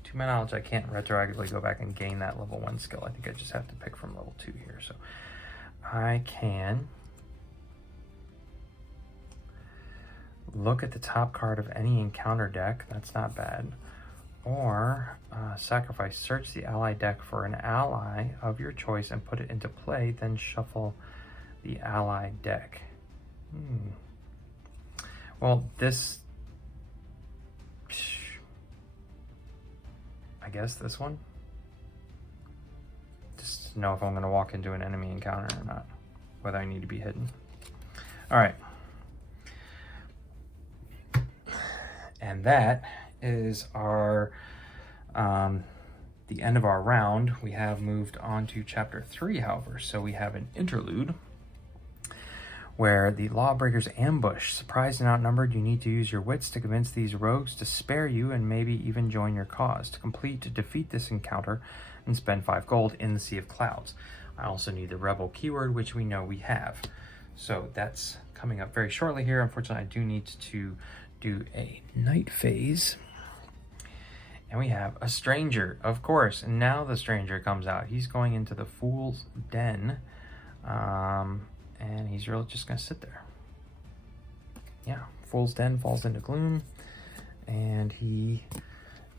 To my knowledge, I can't retroactively go back and gain that level 1 skill. I think I just have to pick from level 2 here. So I can look at the top card of any encounter deck. That's not bad. Or sacrifice. Search the ally deck for an ally of your choice and put it into play. Then shuffle the ally deck. Well, this... I guess this one? Just to know if I'm going to walk into an enemy encounter or not. Whether I need to be hidden. Alright. And that is our the end of our round. We have moved on to chapter 3, however. So we have an interlude where the lawbreakers ambush. Surprised and outnumbered, you need to use your wits to convince these rogues to spare you and maybe even join your cause. To defeat this encounter and spend 5 gold in the Sea of Clouds. I also need the rebel keyword, which we know we have. So that's coming up very shortly here. Unfortunately, I do need to do a night phase. And we have a stranger, of course. And now the stranger comes out. He's going into the Fool's Den. And he's really just going to sit there. Yeah, Fool's Den falls into gloom. And he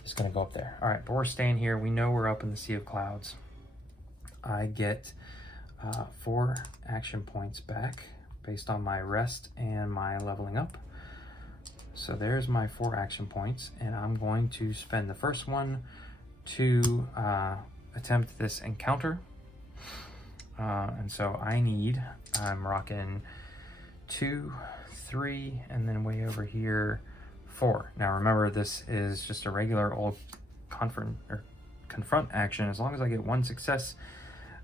is going to go up there. All right, but we're staying here. We know we're up in the Sea of Clouds. I get 4 action points back based on my rest and my leveling up. So there's my 4 action points, and I'm going to spend the first one to attempt this encounter. And so I'm rocking 2, 3, and then way over here 4. Now remember, this is just a regular old confront action. As long as I get 1 success,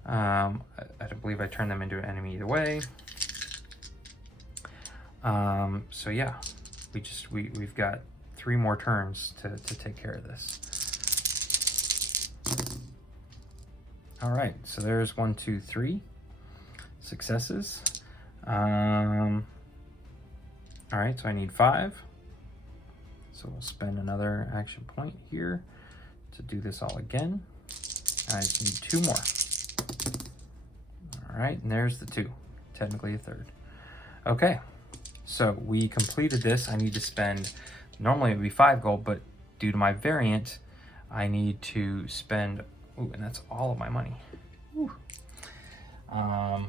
I don't believe I turn them into an enemy either way. So yeah, we've got 3 more turns to take care of this. All right, so there's 1, 2, 3 successes. All right, so I need 5. So we'll spend another action point here to do this all again. I just need 2 more. All right, and there's the 2, technically a 3rd. Okay, so we completed this. I need to spend, normally it would be 5 gold, but due to my variant, I need to spend, ooh, and that's all of my money. Ooh. All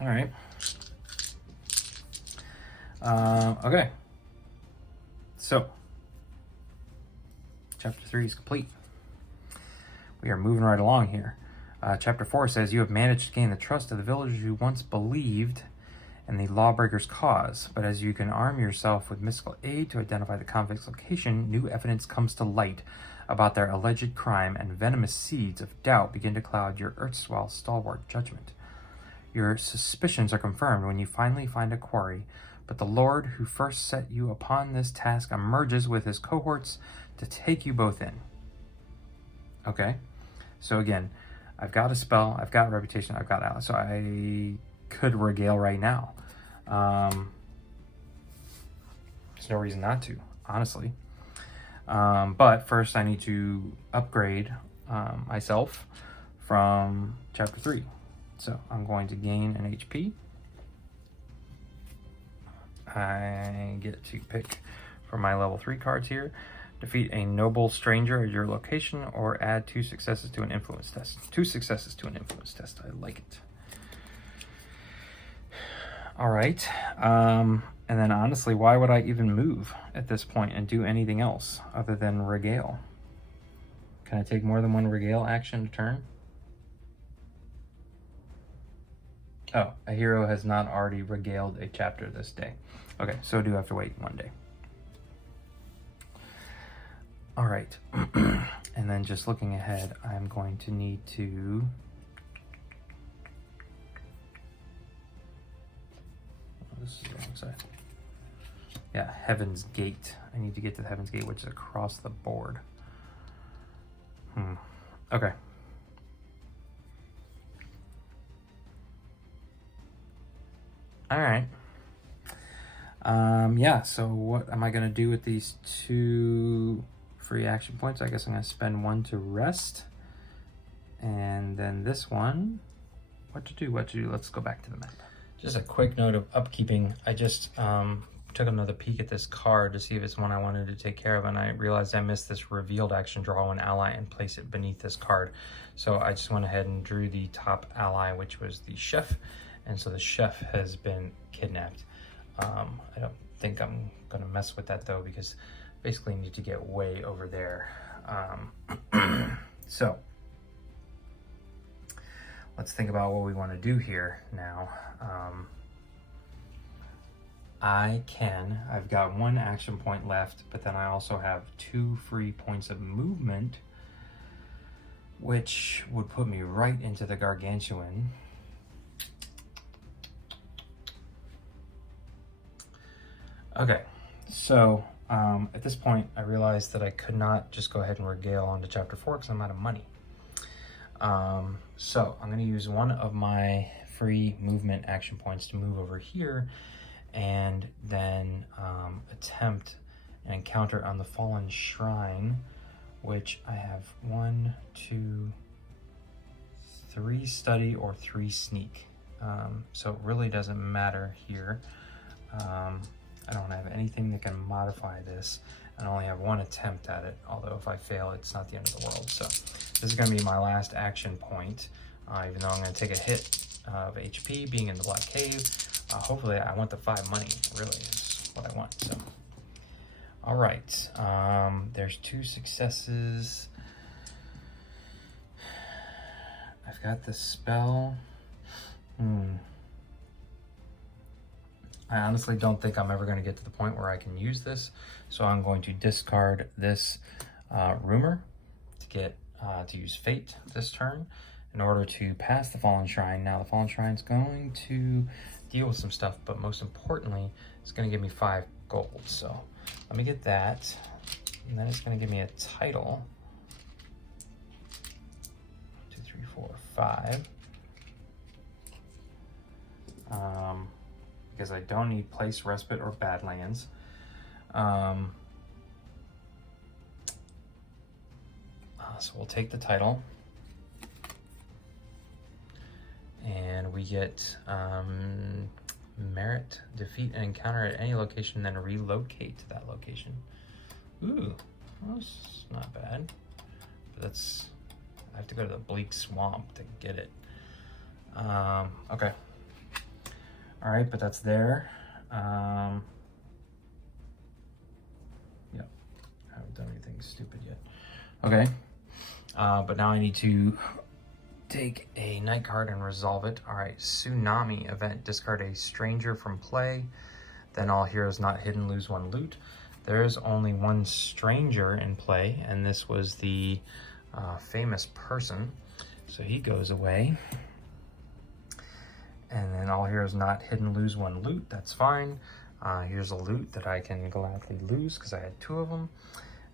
right. Okay. So, chapter 3 is complete. We are moving right along here. Chapter 4 says, you have managed to gain the trust of the villagers who once believed in the lawbreakers' cause, but as you can arm yourself with mystical aid to identify the convict's location, new evidence comes to light about their alleged crime, and venomous seeds of doubt begin to cloud your erstwhile stalwart judgment. Your suspicions are confirmed when you finally find a quarry, but the Lord who first set you upon this task emerges with his cohorts to take you both in. Okay, so again, I've got a spell, I've got a reputation, I've got ally, so I could regale right now. There's no reason not to, honestly. But first I need to upgrade myself from chapter 3. So I'm going to gain an HP. I get to pick from my level 3 cards here. Defeat a noble stranger at your location, or add 2 successes to an influence test. 2 successes to an influence test. I like it. All right. And then honestly, why would I even move at this point and do anything else other than regale? Can I take more than 1 regale action to turn? Oh, a hero has not already regaled a chapter this day. Okay, so I do have to wait 1 day. All right, and then just looking ahead, I'm going to need to this is the wrong side. Yeah, Heaven's Gate. I need to get to the Heaven's Gate, which is across the board. Okay. All right. Yeah, so what am I going to do with these 2 free action points? I guess I'm going to spend 1 to rest. And then this one, what to do? Let's go back to the map. Just a quick note of upkeeping. I just took another peek at this card to see if it's one I wanted to take care of, and I realized I missed this revealed action, draw an ally and place it beneath this card. So I just went ahead and drew the top ally, which was the chef, and so the chef has been kidnapped. I don't think I'm gonna mess with that though, because basically I need to get way over there. So let's think about what we want to do here now. I've got 1 action point left, but then I also have 2 free points of movement, which would put me right into the gargantuan. Okay, so at this point, I realized that I could not just go ahead and regale onto chapter 4 because I'm out of money. So I'm going to use 1 of my free movement action points to move over here and then attempt an encounter on the Fallen Shrine, which I have 1, 2, 3 study or 3 sneak. So it really doesn't matter here. I don't have anything that can modify this. I only have 1 attempt at it, although if I fail, it's not the end of the world. So this is going to be my last action point, even though I'm going to take a hit of HP being in the Black Cave. Hopefully, I want the 5 money, really, is what I want. So, all right, there's 2 successes. I've got the spell. I honestly don't think I'm ever going to get to the point where I can use this, so I'm going to discard this rumor to get to use fate this turn in order to pass the Fallen Shrine. Now the Fallen Shrine is going to deal with some stuff, but most importantly, it's going to give me 5 gold. So let me get that, and then it's going to give me a title. 2, 3, 4, 5. Because I don't need Place, Respite, or Badlands. So we'll take the title. And we get merit, defeat an encounter at any location, then relocate to that location. Ooh, that's not bad. But that's, I have to go to the Bleak Swamp to get it. Okay. All right, but that's there. Yep, I haven't done anything stupid yet. Okay, but now I need to take a night card and resolve it. All right, Tsunami event, discard a stranger from play. Then all heroes not hidden lose 1 loot. There is only 1 stranger in play, and this was the famous person. So he goes away. And then all heroes not hidden lose 1 loot. That's fine. Here's a loot that I can gladly lose because I had 2 of them.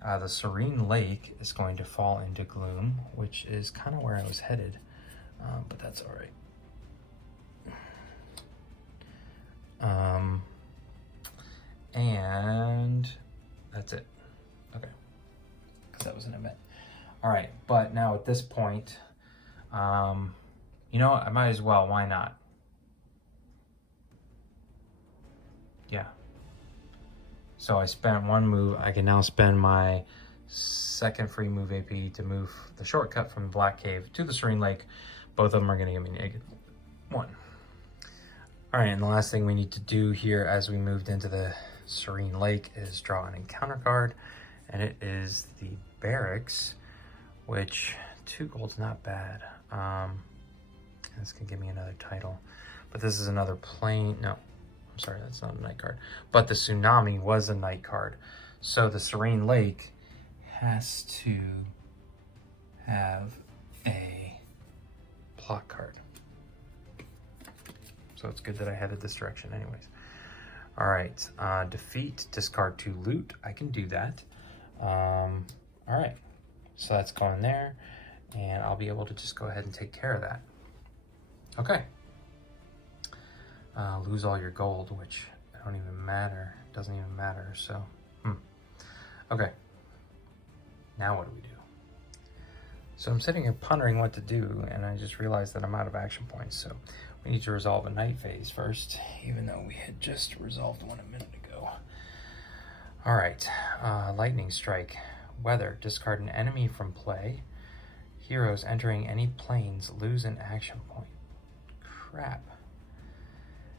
The Serene Lake is going to fall into gloom, which is kind of where I was headed, but that's all right. And that's it. Okay, because that was an event. All right, but now at this point, you know what? I might as well. Why not? Yeah. So I spent 1 move. I can now spend my 2nd free move AP to move the shortcut from the Black Cave to the Serene Lake. Both of them are going to give me -1. All right, and the last thing we need to do here as we moved into the Serene Lake is draw an encounter card, and it is the Barracks, which 2 gold's not bad. This can give me another title, but this is another plain. No. I'm sorry, that's not a night card. But the Tsunami was a night card. So the Serene Lake has to have a plot card. So it's good that I headed this direction anyways. All right, defeat, discard 2 loot. I can do that. All right, so that's going there. And I'll be able to just go ahead and take care of that. Okay. Lose all your gold, which don't even matter. Doesn't even matter. So, okay. Now what do we do? So I'm sitting here pondering what to do, and I just realized that I'm out of action points. So we need to resolve a night phase first, even though we had just resolved one a minute ago. All right. Lightning strike. Weather. Discard an enemy from play. Heroes entering any planes lose an action point. Crap.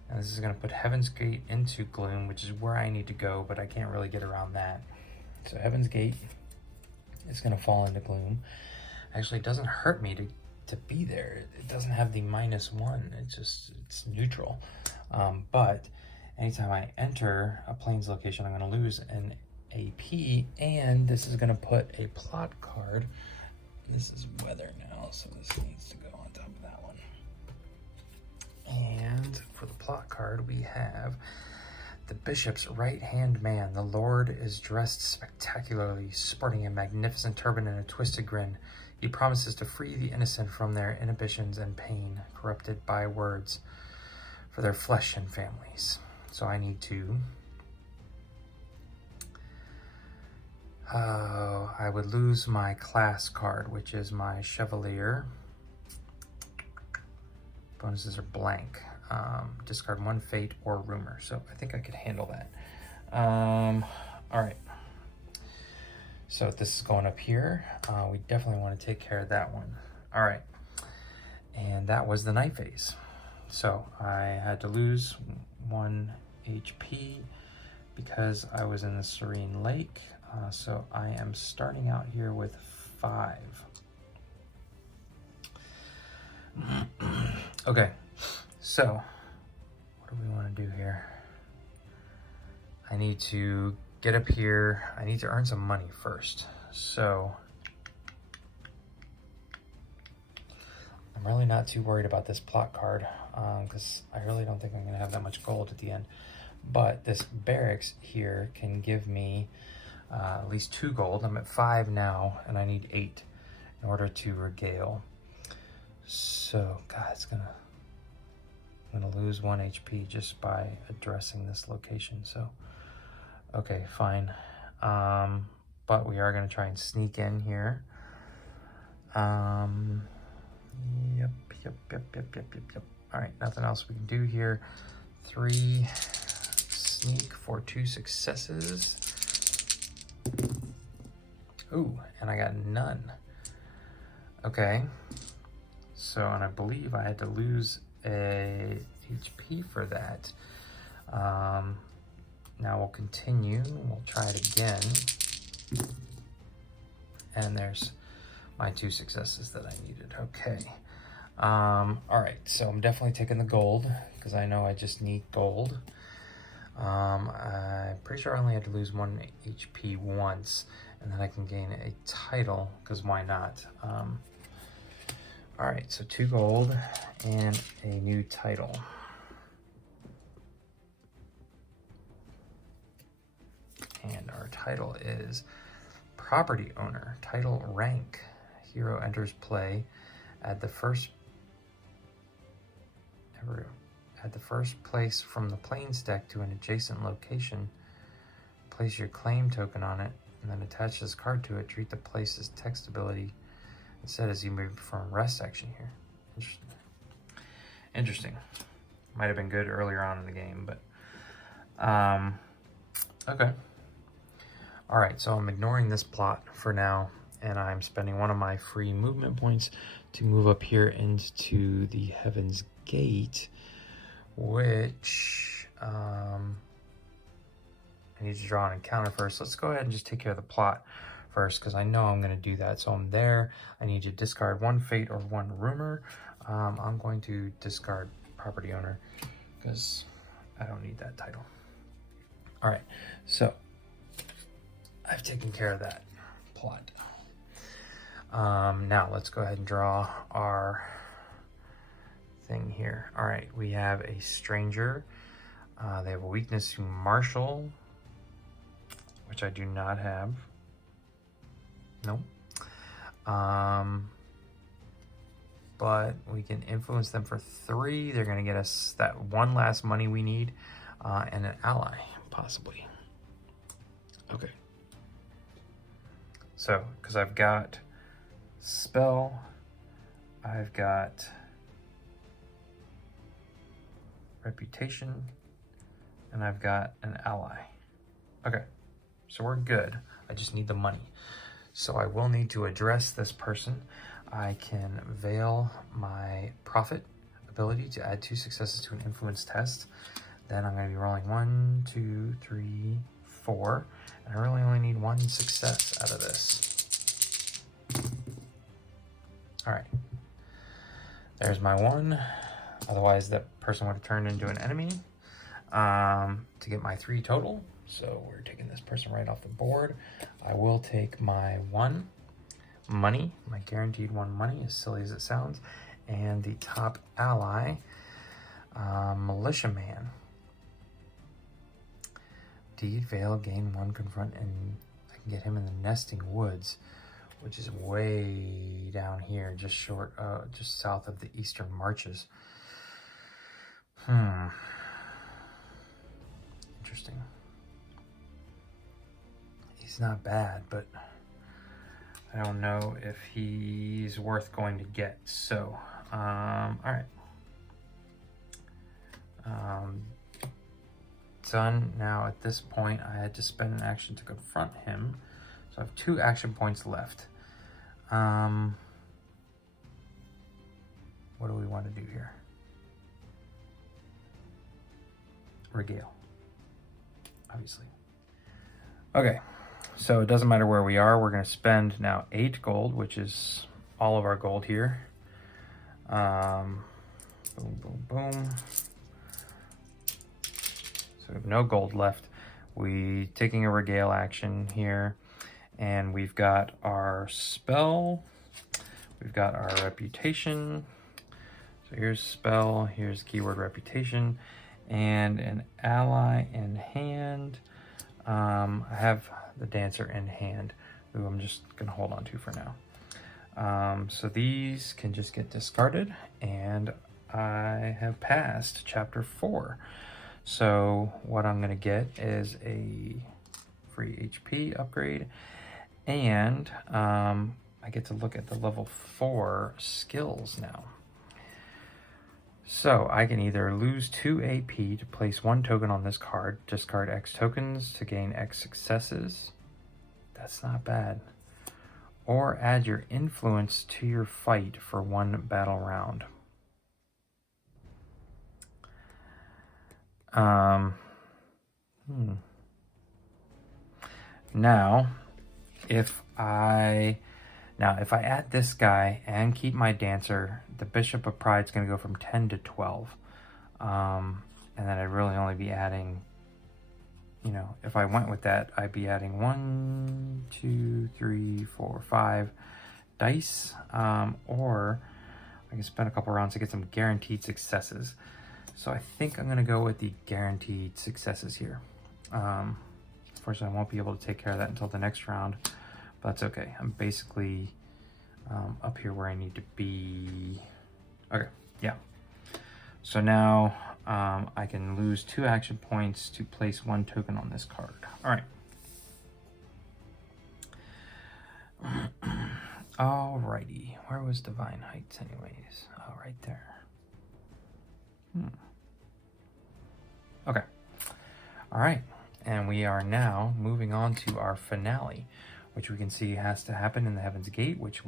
And this is going to put Heaven's Gate into gloom, which is where I need to go, but I can't really get around that. So Heaven's Gate is going to fall into gloom. Actually, it doesn't hurt me to be there. It doesn't have the -1. It's neutral. But Anytime I enter a plains location, I'm going to lose an AP, and this is going to put a plot card. This is weather now, so this needs to go on top of that one. And for the plot card, we have the bishop's right-hand man. The lord is dressed spectacularly, sporting a magnificent turban and a twisted grin. He promises to free the innocent from their inhibitions and pain, corrupted by words, for their flesh and families. So I need to... I would lose my class card, which is my Chevalier. Bonuses are blank. Discard one fate or rumor. So I think I could handle that. All right. So this is going up here. We definitely want to take care of that one. All right. And that was the night phase. So I had to lose 1 HP because I was in the Serene Lake. So I am starting out here with 5. Okay, so what do we want to do here? I need to get up here. I need to earn some money first. So I'm really not too worried about this plot card because I really don't think I'm going to have that much gold at the end. But this barracks here can give me at least 2 gold. I'm at 5 now, and I need 8 in order to regale. So, God, I'm gonna lose 1 HP just by addressing this location. So, okay, fine. But we are gonna try and sneak in here. Yep. All right, nothing else we can do here. 3 sneak for 2 successes. Ooh, and I got none. Okay. So, and I believe I had to lose a HP for that. Now we'll continue. We'll try it again. And there's my 2 successes that I needed. Okay. All right. So I'm definitely taking the gold because I know I just need gold. I'm pretty sure I only had to lose 1 HP once, and then I can gain a title because why not? All right, so 2 gold and a new title. And our title is Property Owner. Title rank. Hero enters play. Add the first place from the Plains deck to an adjacent location. Place your claim token on it, and then attach this card to it. Treat the place's text ability instead as you move from rest action here. Interesting. Might have been good earlier on in the game, but okay. All right, so I'm ignoring this plot for now, and I'm spending 1 of my free movement points to move up here into the Heaven's Gate, which I need to draw an encounter first. Let's go ahead and just take care of the plot first, because I know I'm going to do that. So I'm there. I need to discard 1 fate or 1 rumor. I'm going to discard Property Owner because I don't need that title. All right, so I've taken care of that plot. Now let's go ahead and draw our thing here. All right, we have a stranger. They have a weakness to martial, which I do not have. Nope. But we can influence them for 3. They're going to get us that 1 last money we need, and an ally, possibly. Okay. So, because I've got spell, I've got reputation, and I've got an ally. Okay, so we're good. I just need the money. So I will need to address this person. I can veil my profit ability to add 2 successes to an influence test. Then I'm going to be rolling 1, 2, 3, 4. And I really only need 1 success out of this. All right. There's my 1. Otherwise, that person would have turned into an enemy. to get my 3 total. So we're taking this person right off the board. I will take my 1 money, my guaranteed 1 money, as silly as it sounds, and the top ally, Militiaman. Deed, Veil, gain 1, confront, and I can get him in the Nesting Woods, which is way down here, just south of the Eastern Marches. Interesting. He's not bad, but I don't know if he's worth going to get. So, all right. Done. Now at this point, I had to spend an action to confront him. So I have 2 action points left. What do we want to do here? Regale, obviously. Okay, so it doesn't matter where we are. We're going to spend now 8 gold, which is all of our gold here. Boom, boom, boom. So we have no gold left. We taking a regale action here, and we've got our spell. We've got our reputation. So here's spell, here's keyword reputation, and an ally in hand. I have the dancer in hand, who I'm just gonna hold on to for now. So these can just get discarded, and I have passed chapter 4. So what I'm gonna get is a free HP upgrade, and I get to look at the level 4 skills now. So I can either lose 2 AP to place 1 token on this card, discard X tokens to gain X successes. That's not bad. Or add your influence to your fight for 1 battle round. Now, if I add this guy and keep my dancer, the Bishop of Pride is going to go from 10 to 12. And then I'd really only be adding, if I went with that, I'd be adding 1, 2, 3, 4, 5 dice. Or I can spend a couple rounds to get some guaranteed successes. So I think I'm going to go with the guaranteed successes here. Unfortunately, I won't be able to take care of that until the next round. But that's okay. I'm basically up here where I need to be. Okay, yeah. So now I can lose 2 action points to place 1 token on this card. All right. Alrighty. Where was Divine Heights anyways? Oh, right there. Okay. All right. And we are now moving on to our finale, which we can see has to happen in the Heaven's Gate, which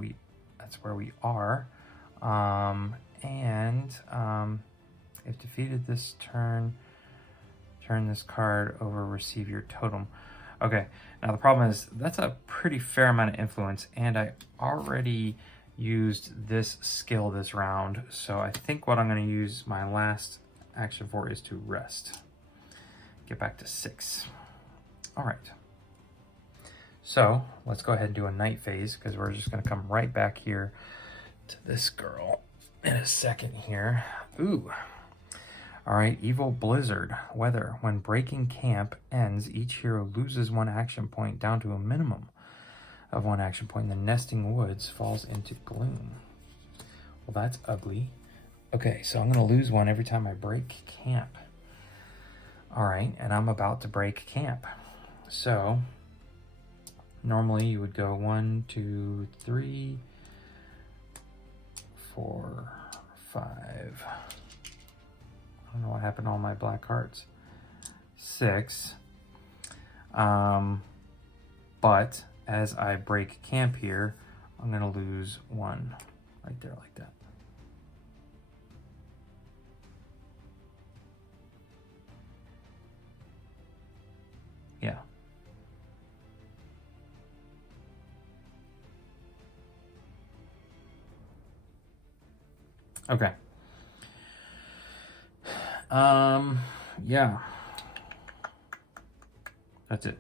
that's where we are. If defeated this turn, turn this card over, receive your totem. Okay, now the problem is that's a pretty fair amount of influence, and I already used this skill this round, so I think what I'm going to use my last action for is to rest. Get back to 6. All right. So let's go ahead and do a night phase, because we're just going to come right back here to this girl in a second here. Ooh. All right, Evil Blizzard. Weather. When breaking camp ends, each hero loses 1 action point down to a minimum of 1 action point. The Nesting Woods falls into gloom. Well, that's ugly. Okay, so I'm going to lose 1 every time I break camp. All right, and I'm about to break camp. So normally you would go 1, 2, 3, 4, 5. I don't know what happened to all my black cards. 6. But as I break camp here, I'm going to lose 1 right there like that. Yeah. Okay. yeah, that's it.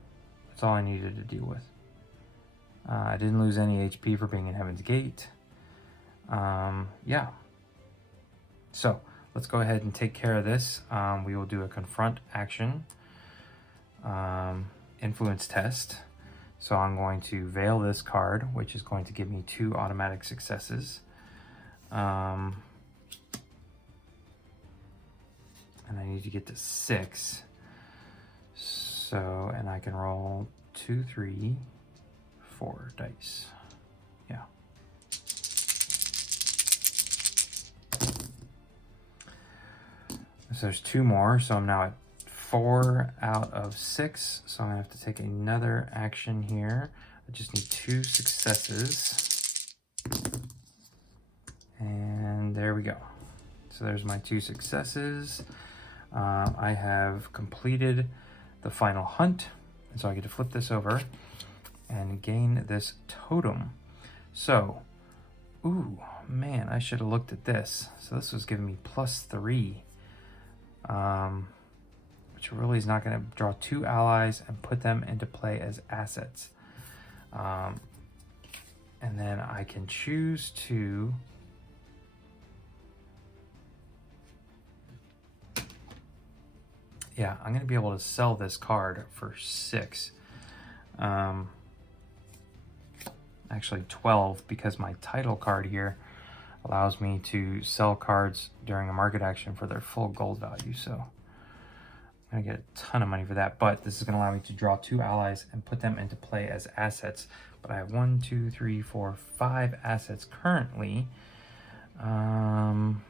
That's all I needed to deal with. I didn't lose any HP for being in Heaven's Gate. Yeah. So let's go ahead and take care of this. We will do a confront action, influence test. So I'm going to veil this card, which is going to give me 2 automatic successes. And I need to get to 6. So, and I can roll 2, 3, 4 dice. Yeah. So there's 2 more, so I'm now at 4 out of 6. So I'm gonna have to take another action here. I just need 2 successes. And there we go. So there's my 2 successes. I have completed the final hunt. And so I get to flip this over and gain this totem. So, ooh, man, I should have looked at this. So this was giving me +3. Which really is not going to draw 2 allies and put them into play as assets. And then I can choose to yeah, I'm going to be able to sell this card for 6. Actually 12, because my title card here allows me to sell cards during a market action for their full gold value. So I'm gonna get a ton of money for that, but this is gonna allow me to draw 2 allies and put them into play as assets. But I have 1, 2, 3, 4, 5 assets currently. So I'm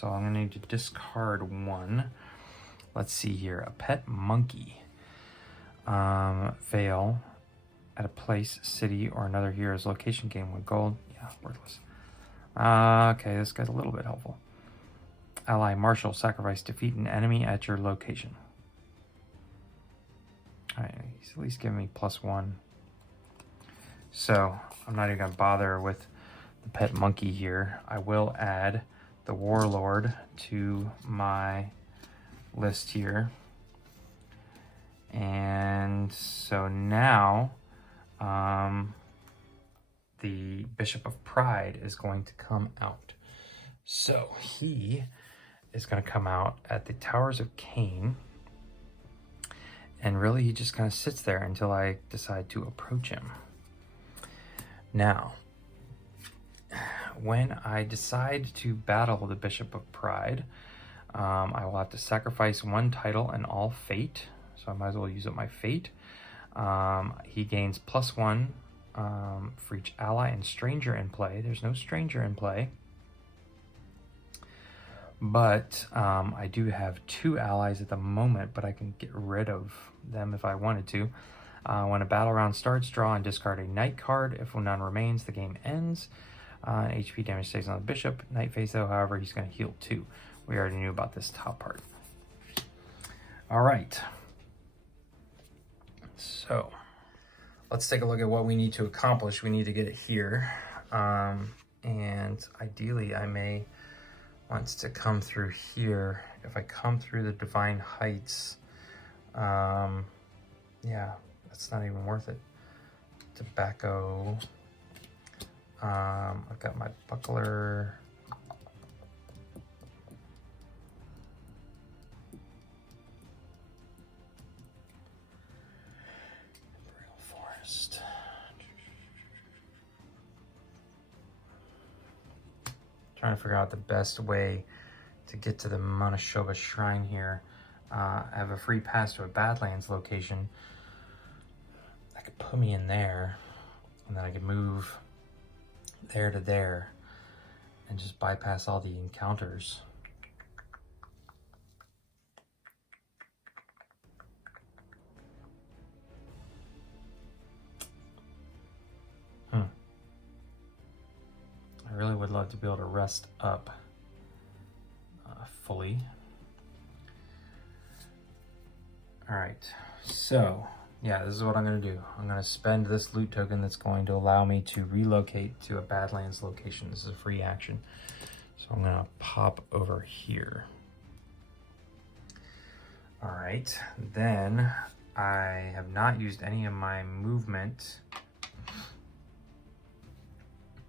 gonna need to discard 1. Let's see here, a pet monkey. Veil at a place, city, or another hero's location, gain 1 gold. Yeah, worthless. Okay, this guy's a little bit helpful. Ally marshal, sacrifice, defeat an enemy at your location. Alright, he's at least giving me +1. So I'm not even gonna bother with the pet monkey here. I will add the warlord to my list here. And so now the Bishop of Pride is going to come out. So he is going to come out at the Towers of Cain. And really he just kind of sits there until I decide to approach him. Now, when I decide to battle the Bishop of Pride, I will have to sacrifice 1 title and all fate. So I might as well use up my fate. He gains +1 for each ally and stranger in play. There's no stranger in play. But I do have 2 allies at the moment, but I can get rid of them if I wanted to. When a battle round starts, draw and discard a knight card. If none remains, the game ends. HP damage stays on the bishop. Knight phase though, however, he's going to heal 2. We already knew about this top part. All right. So let's take a look at what we need to accomplish. We need to get it here. And ideally, I may want to come through here. If I come through the Divine Heights, yeah, that's not even worth it. Tobacco. I've got my buckler. Trying to figure out the best way to get to the Monashova Shrine here. I have a free pass to a Badlands location. That could put me in there, and then I could move there to there and just bypass all the encounters. I really would love to be able to rest up fully. All right, so yeah, this is what I'm gonna do. I'm gonna spend this loot token that's going to allow me to relocate to a Badlands location. This is a free action. So I'm gonna pop over here. All right, then I have not used any of my movement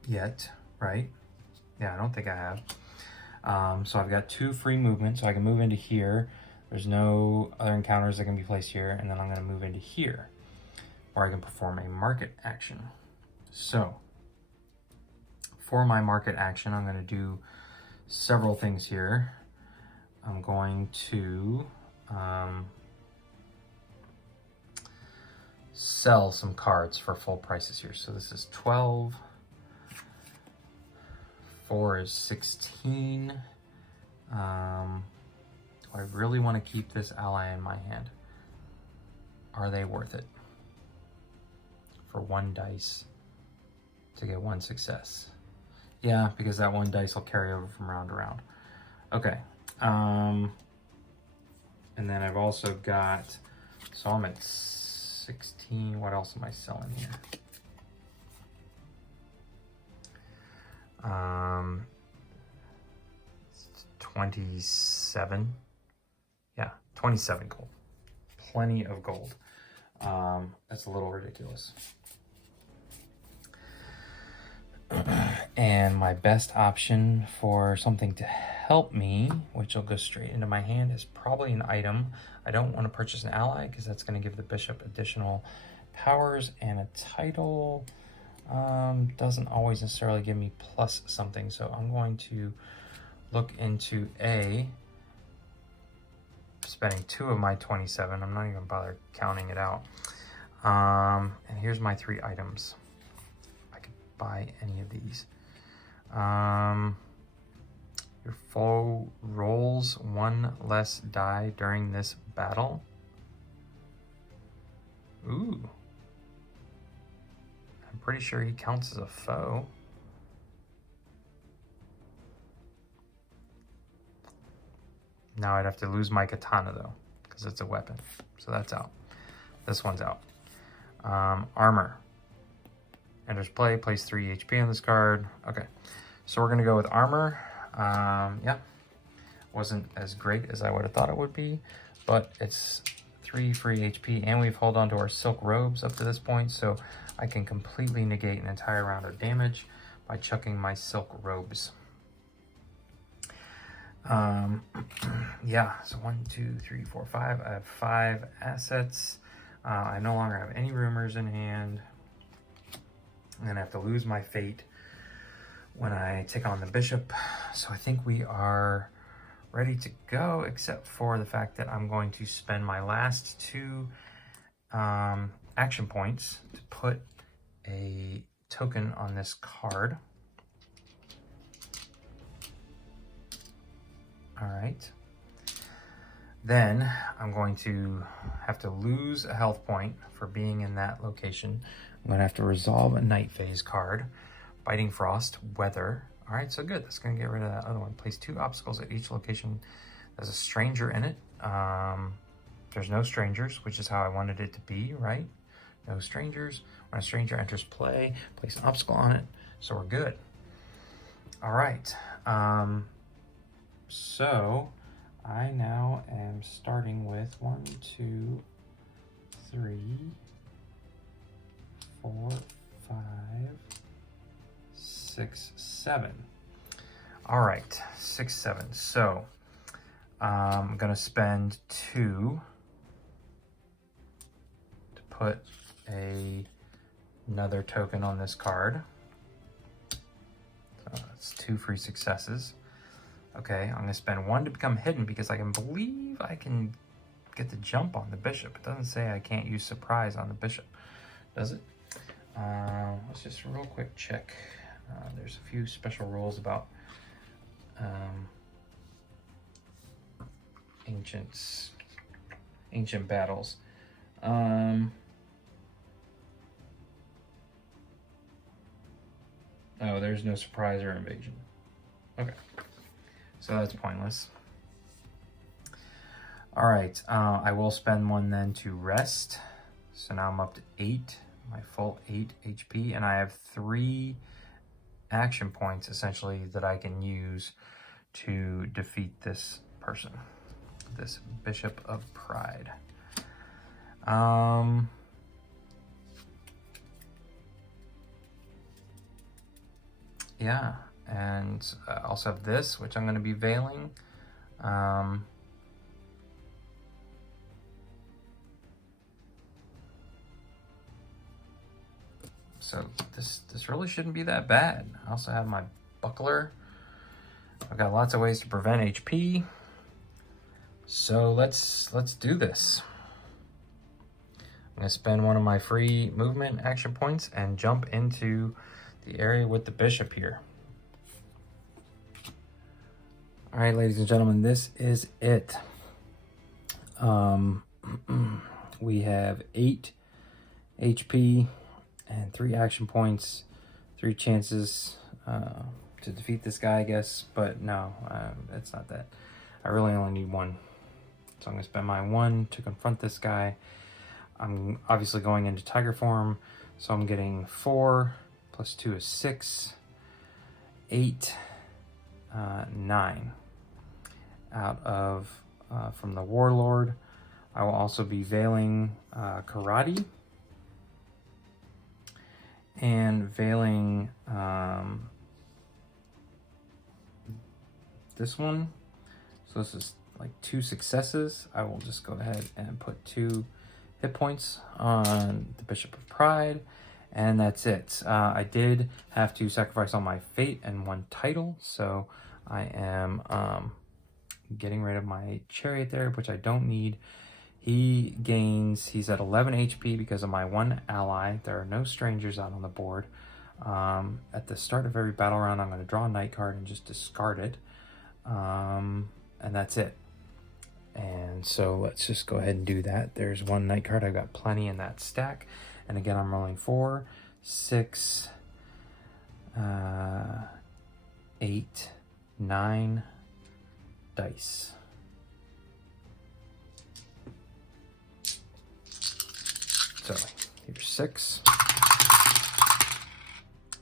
yet, right? Yeah, I don't think I have. So I've got 2 free movements, so I can move into here. There's no other encounters that can be placed here, and then I'm gonna move into here, or I can perform a market action. So for my market action, I'm gonna do several things here. I'm going to sell some cards for full prices here. So this is 12. 4 is 16. Do I really want to keep this ally in my hand? Are they worth it? For 1 dice to get 1 success. Yeah, because that 1 dice will carry over from round to round. Okay. And then I've also got, so I'm at 16. What else am I selling here? 27. Yeah, 27 gold. Plenty of gold. That's a little ridiculous. And my best option for something to help me, which will go straight into my hand, is probably an item. I don't want to purchase an ally because that's going to give the bishop additional powers, and a title doesn't always necessarily give me plus something. So I'm going to look into spending 2 of my 27. I'm not even bother counting it out. And here's my 3 items. I could buy any of these. Your foe rolls 1 less die during this battle. Ooh. I'm pretty sure he counts as a foe. Now I'd have to lose my katana though, because it's a weapon. So that's out. This one's out. Armor. Enters play, place 3 HP on this card. Okay, so we're gonna go with armor. Yeah, wasn't as great as I would have thought it would be, but it's 3 free HP, and we've held on to our silk robes up to this point, so I can completely negate an entire round of damage by chucking my silk robes. Yeah, so 1, 2, 3, 4, 5. I have 5 assets. I no longer have any rumors in hand. I'm gonna have to lose my fate when I take on the bishop. So I think we are ready to go, except for the fact that I'm going to spend my last 2 action points to put a token on this card. All right. Then I'm going to have to lose a health point for being in that location. I'm going to have to resolve a night phase card. Biting Frost, Weather. All right, so good. That's going to get rid of that other one. Place 2 obstacles at each location. There's a stranger in it. There's no strangers, which is how I wanted it to be, right? No strangers. When a stranger enters play, place an obstacle on it. So we're good. All right. So I now am starting with 1, 2, 3, 4, 5, 6, 7. All right, 6, 7. So I'm gonna spend 2 to put another token on this card. So that's 2 free successes. Okay, I'm gonna spend 1 to become hidden because I can believe I can get the jump on the bishop. It doesn't say I can't use surprise on the bishop, does it? Let's just real quick check. There's a few special rules about ancient battles. Oh, there's no surprise or invasion. Okay. So that's pointless. All right, I will spend 1 then to rest. So now I'm up to 8, my full 8 HP, and I have 3 action points essentially that I can use to defeat this person. this Bishop of Pride. Yeah, and I also have this, which I'm going to be veiling. So this really shouldn't be that bad. I also have my buckler. I've got lots of ways to prevent HP. So let's do this. I'm gonna spend one of my free movement action points and jump into the area with the bishop here. All right, ladies and gentlemen, this is it. We have 8 HP and 3 action points, 3 chances to defeat this guy, I guess, but no, it's not that. I really only need 1. So I'm gonna spend my 1 to confront this guy. I'm obviously going into tiger form, so I'm getting 4 plus 2 is 6, 8, 9 out of from the warlord. I will also be veiling karate and veiling this one. So this is like 2 successes. I will just go ahead and put 2 hit points on the Bishop of Pride, and that's it. I did have to sacrifice all my fate and 1 title, so I am getting rid of my chariot there, which I don't need. He's at 11 HP because of my 1 ally. There are no strangers out on the board. At the start of every battle round, I'm going to draw a knight card and just discard it. And that's it. And so let's just go ahead and do that. There's 1 knight card. I've got plenty in that stack. And again, I'm rolling 4, 6, 8, 9 dice. So here's 6.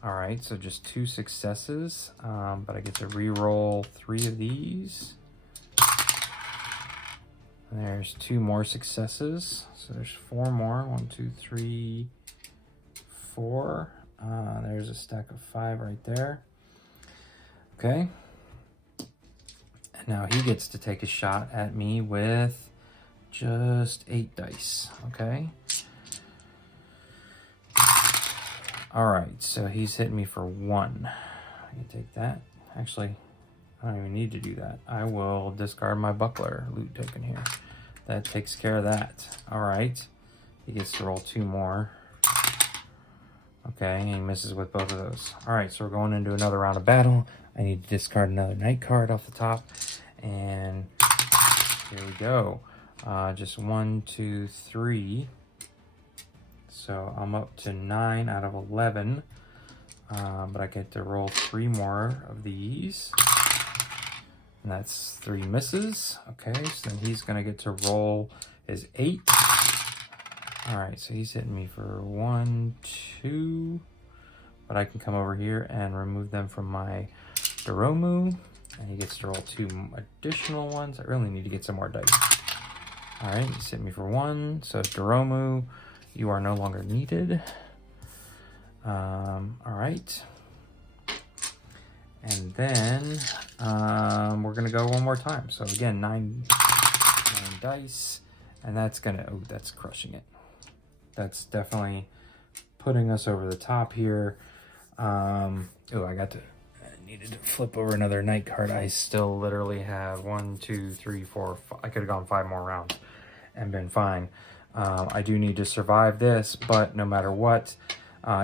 All right, so just 2 successes, but I get to re-roll 3 of these. And there's 2 more successes, so there's 4 more. 1, 2, 3, 4. There's a stack of 5 right there. Okay. And now he gets to take a shot at me with just 8 dice. Okay. All right, so he's hitting me for 1. I can take that. Actually, I don't even need to do that. I will discard my buckler loot token here. That takes care of that. All right, he gets to roll 2 more. Okay, and he misses with both of those. All right, so we're going into another round of battle. I need to discard another knight card off the top, and here we go. Just 1, 2, 3. So I'm up to 9 out of 11, but I get to roll 3 more of these. And that's 3 misses. Okay, so then he's gonna get to roll his 8. All right, so he's hitting me for 1, 2, but I can come over here and remove them from my Doromu, and he gets to roll 2 additional ones. I really need to get some more dice. All right, he's hitting me for 1, so Doromu, you are no longer needed. All right. And then we're gonna go one more time. So again, 9 dice, and that's gonna, oh, that's crushing it. That's definitely putting us over the top here. Oh, I needed to flip over another knight card. I still literally have 1, 2, 3, 4, 5. I could have gone 5 more rounds and been fine. I do need to survive this, but no matter what,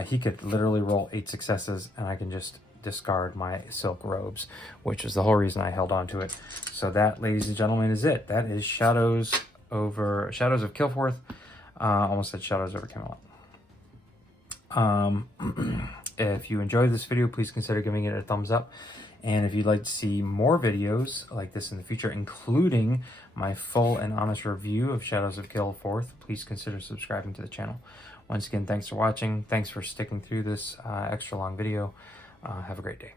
he could literally roll 8 successes and I can just discard my silk robes, which is the whole reason I held on to it. So that, ladies and gentlemen, is it. That is Shadows of Kilforth. Almost said Shadows over Camelot. If you enjoyed this video, please consider giving it a thumbs up. And if you'd like to see more videos like this in the future, including my full and honest review of Shadows of Kilforth, please consider subscribing to the channel. Once again, thanks for watching. Thanks for sticking through this extra long video. Have a great day.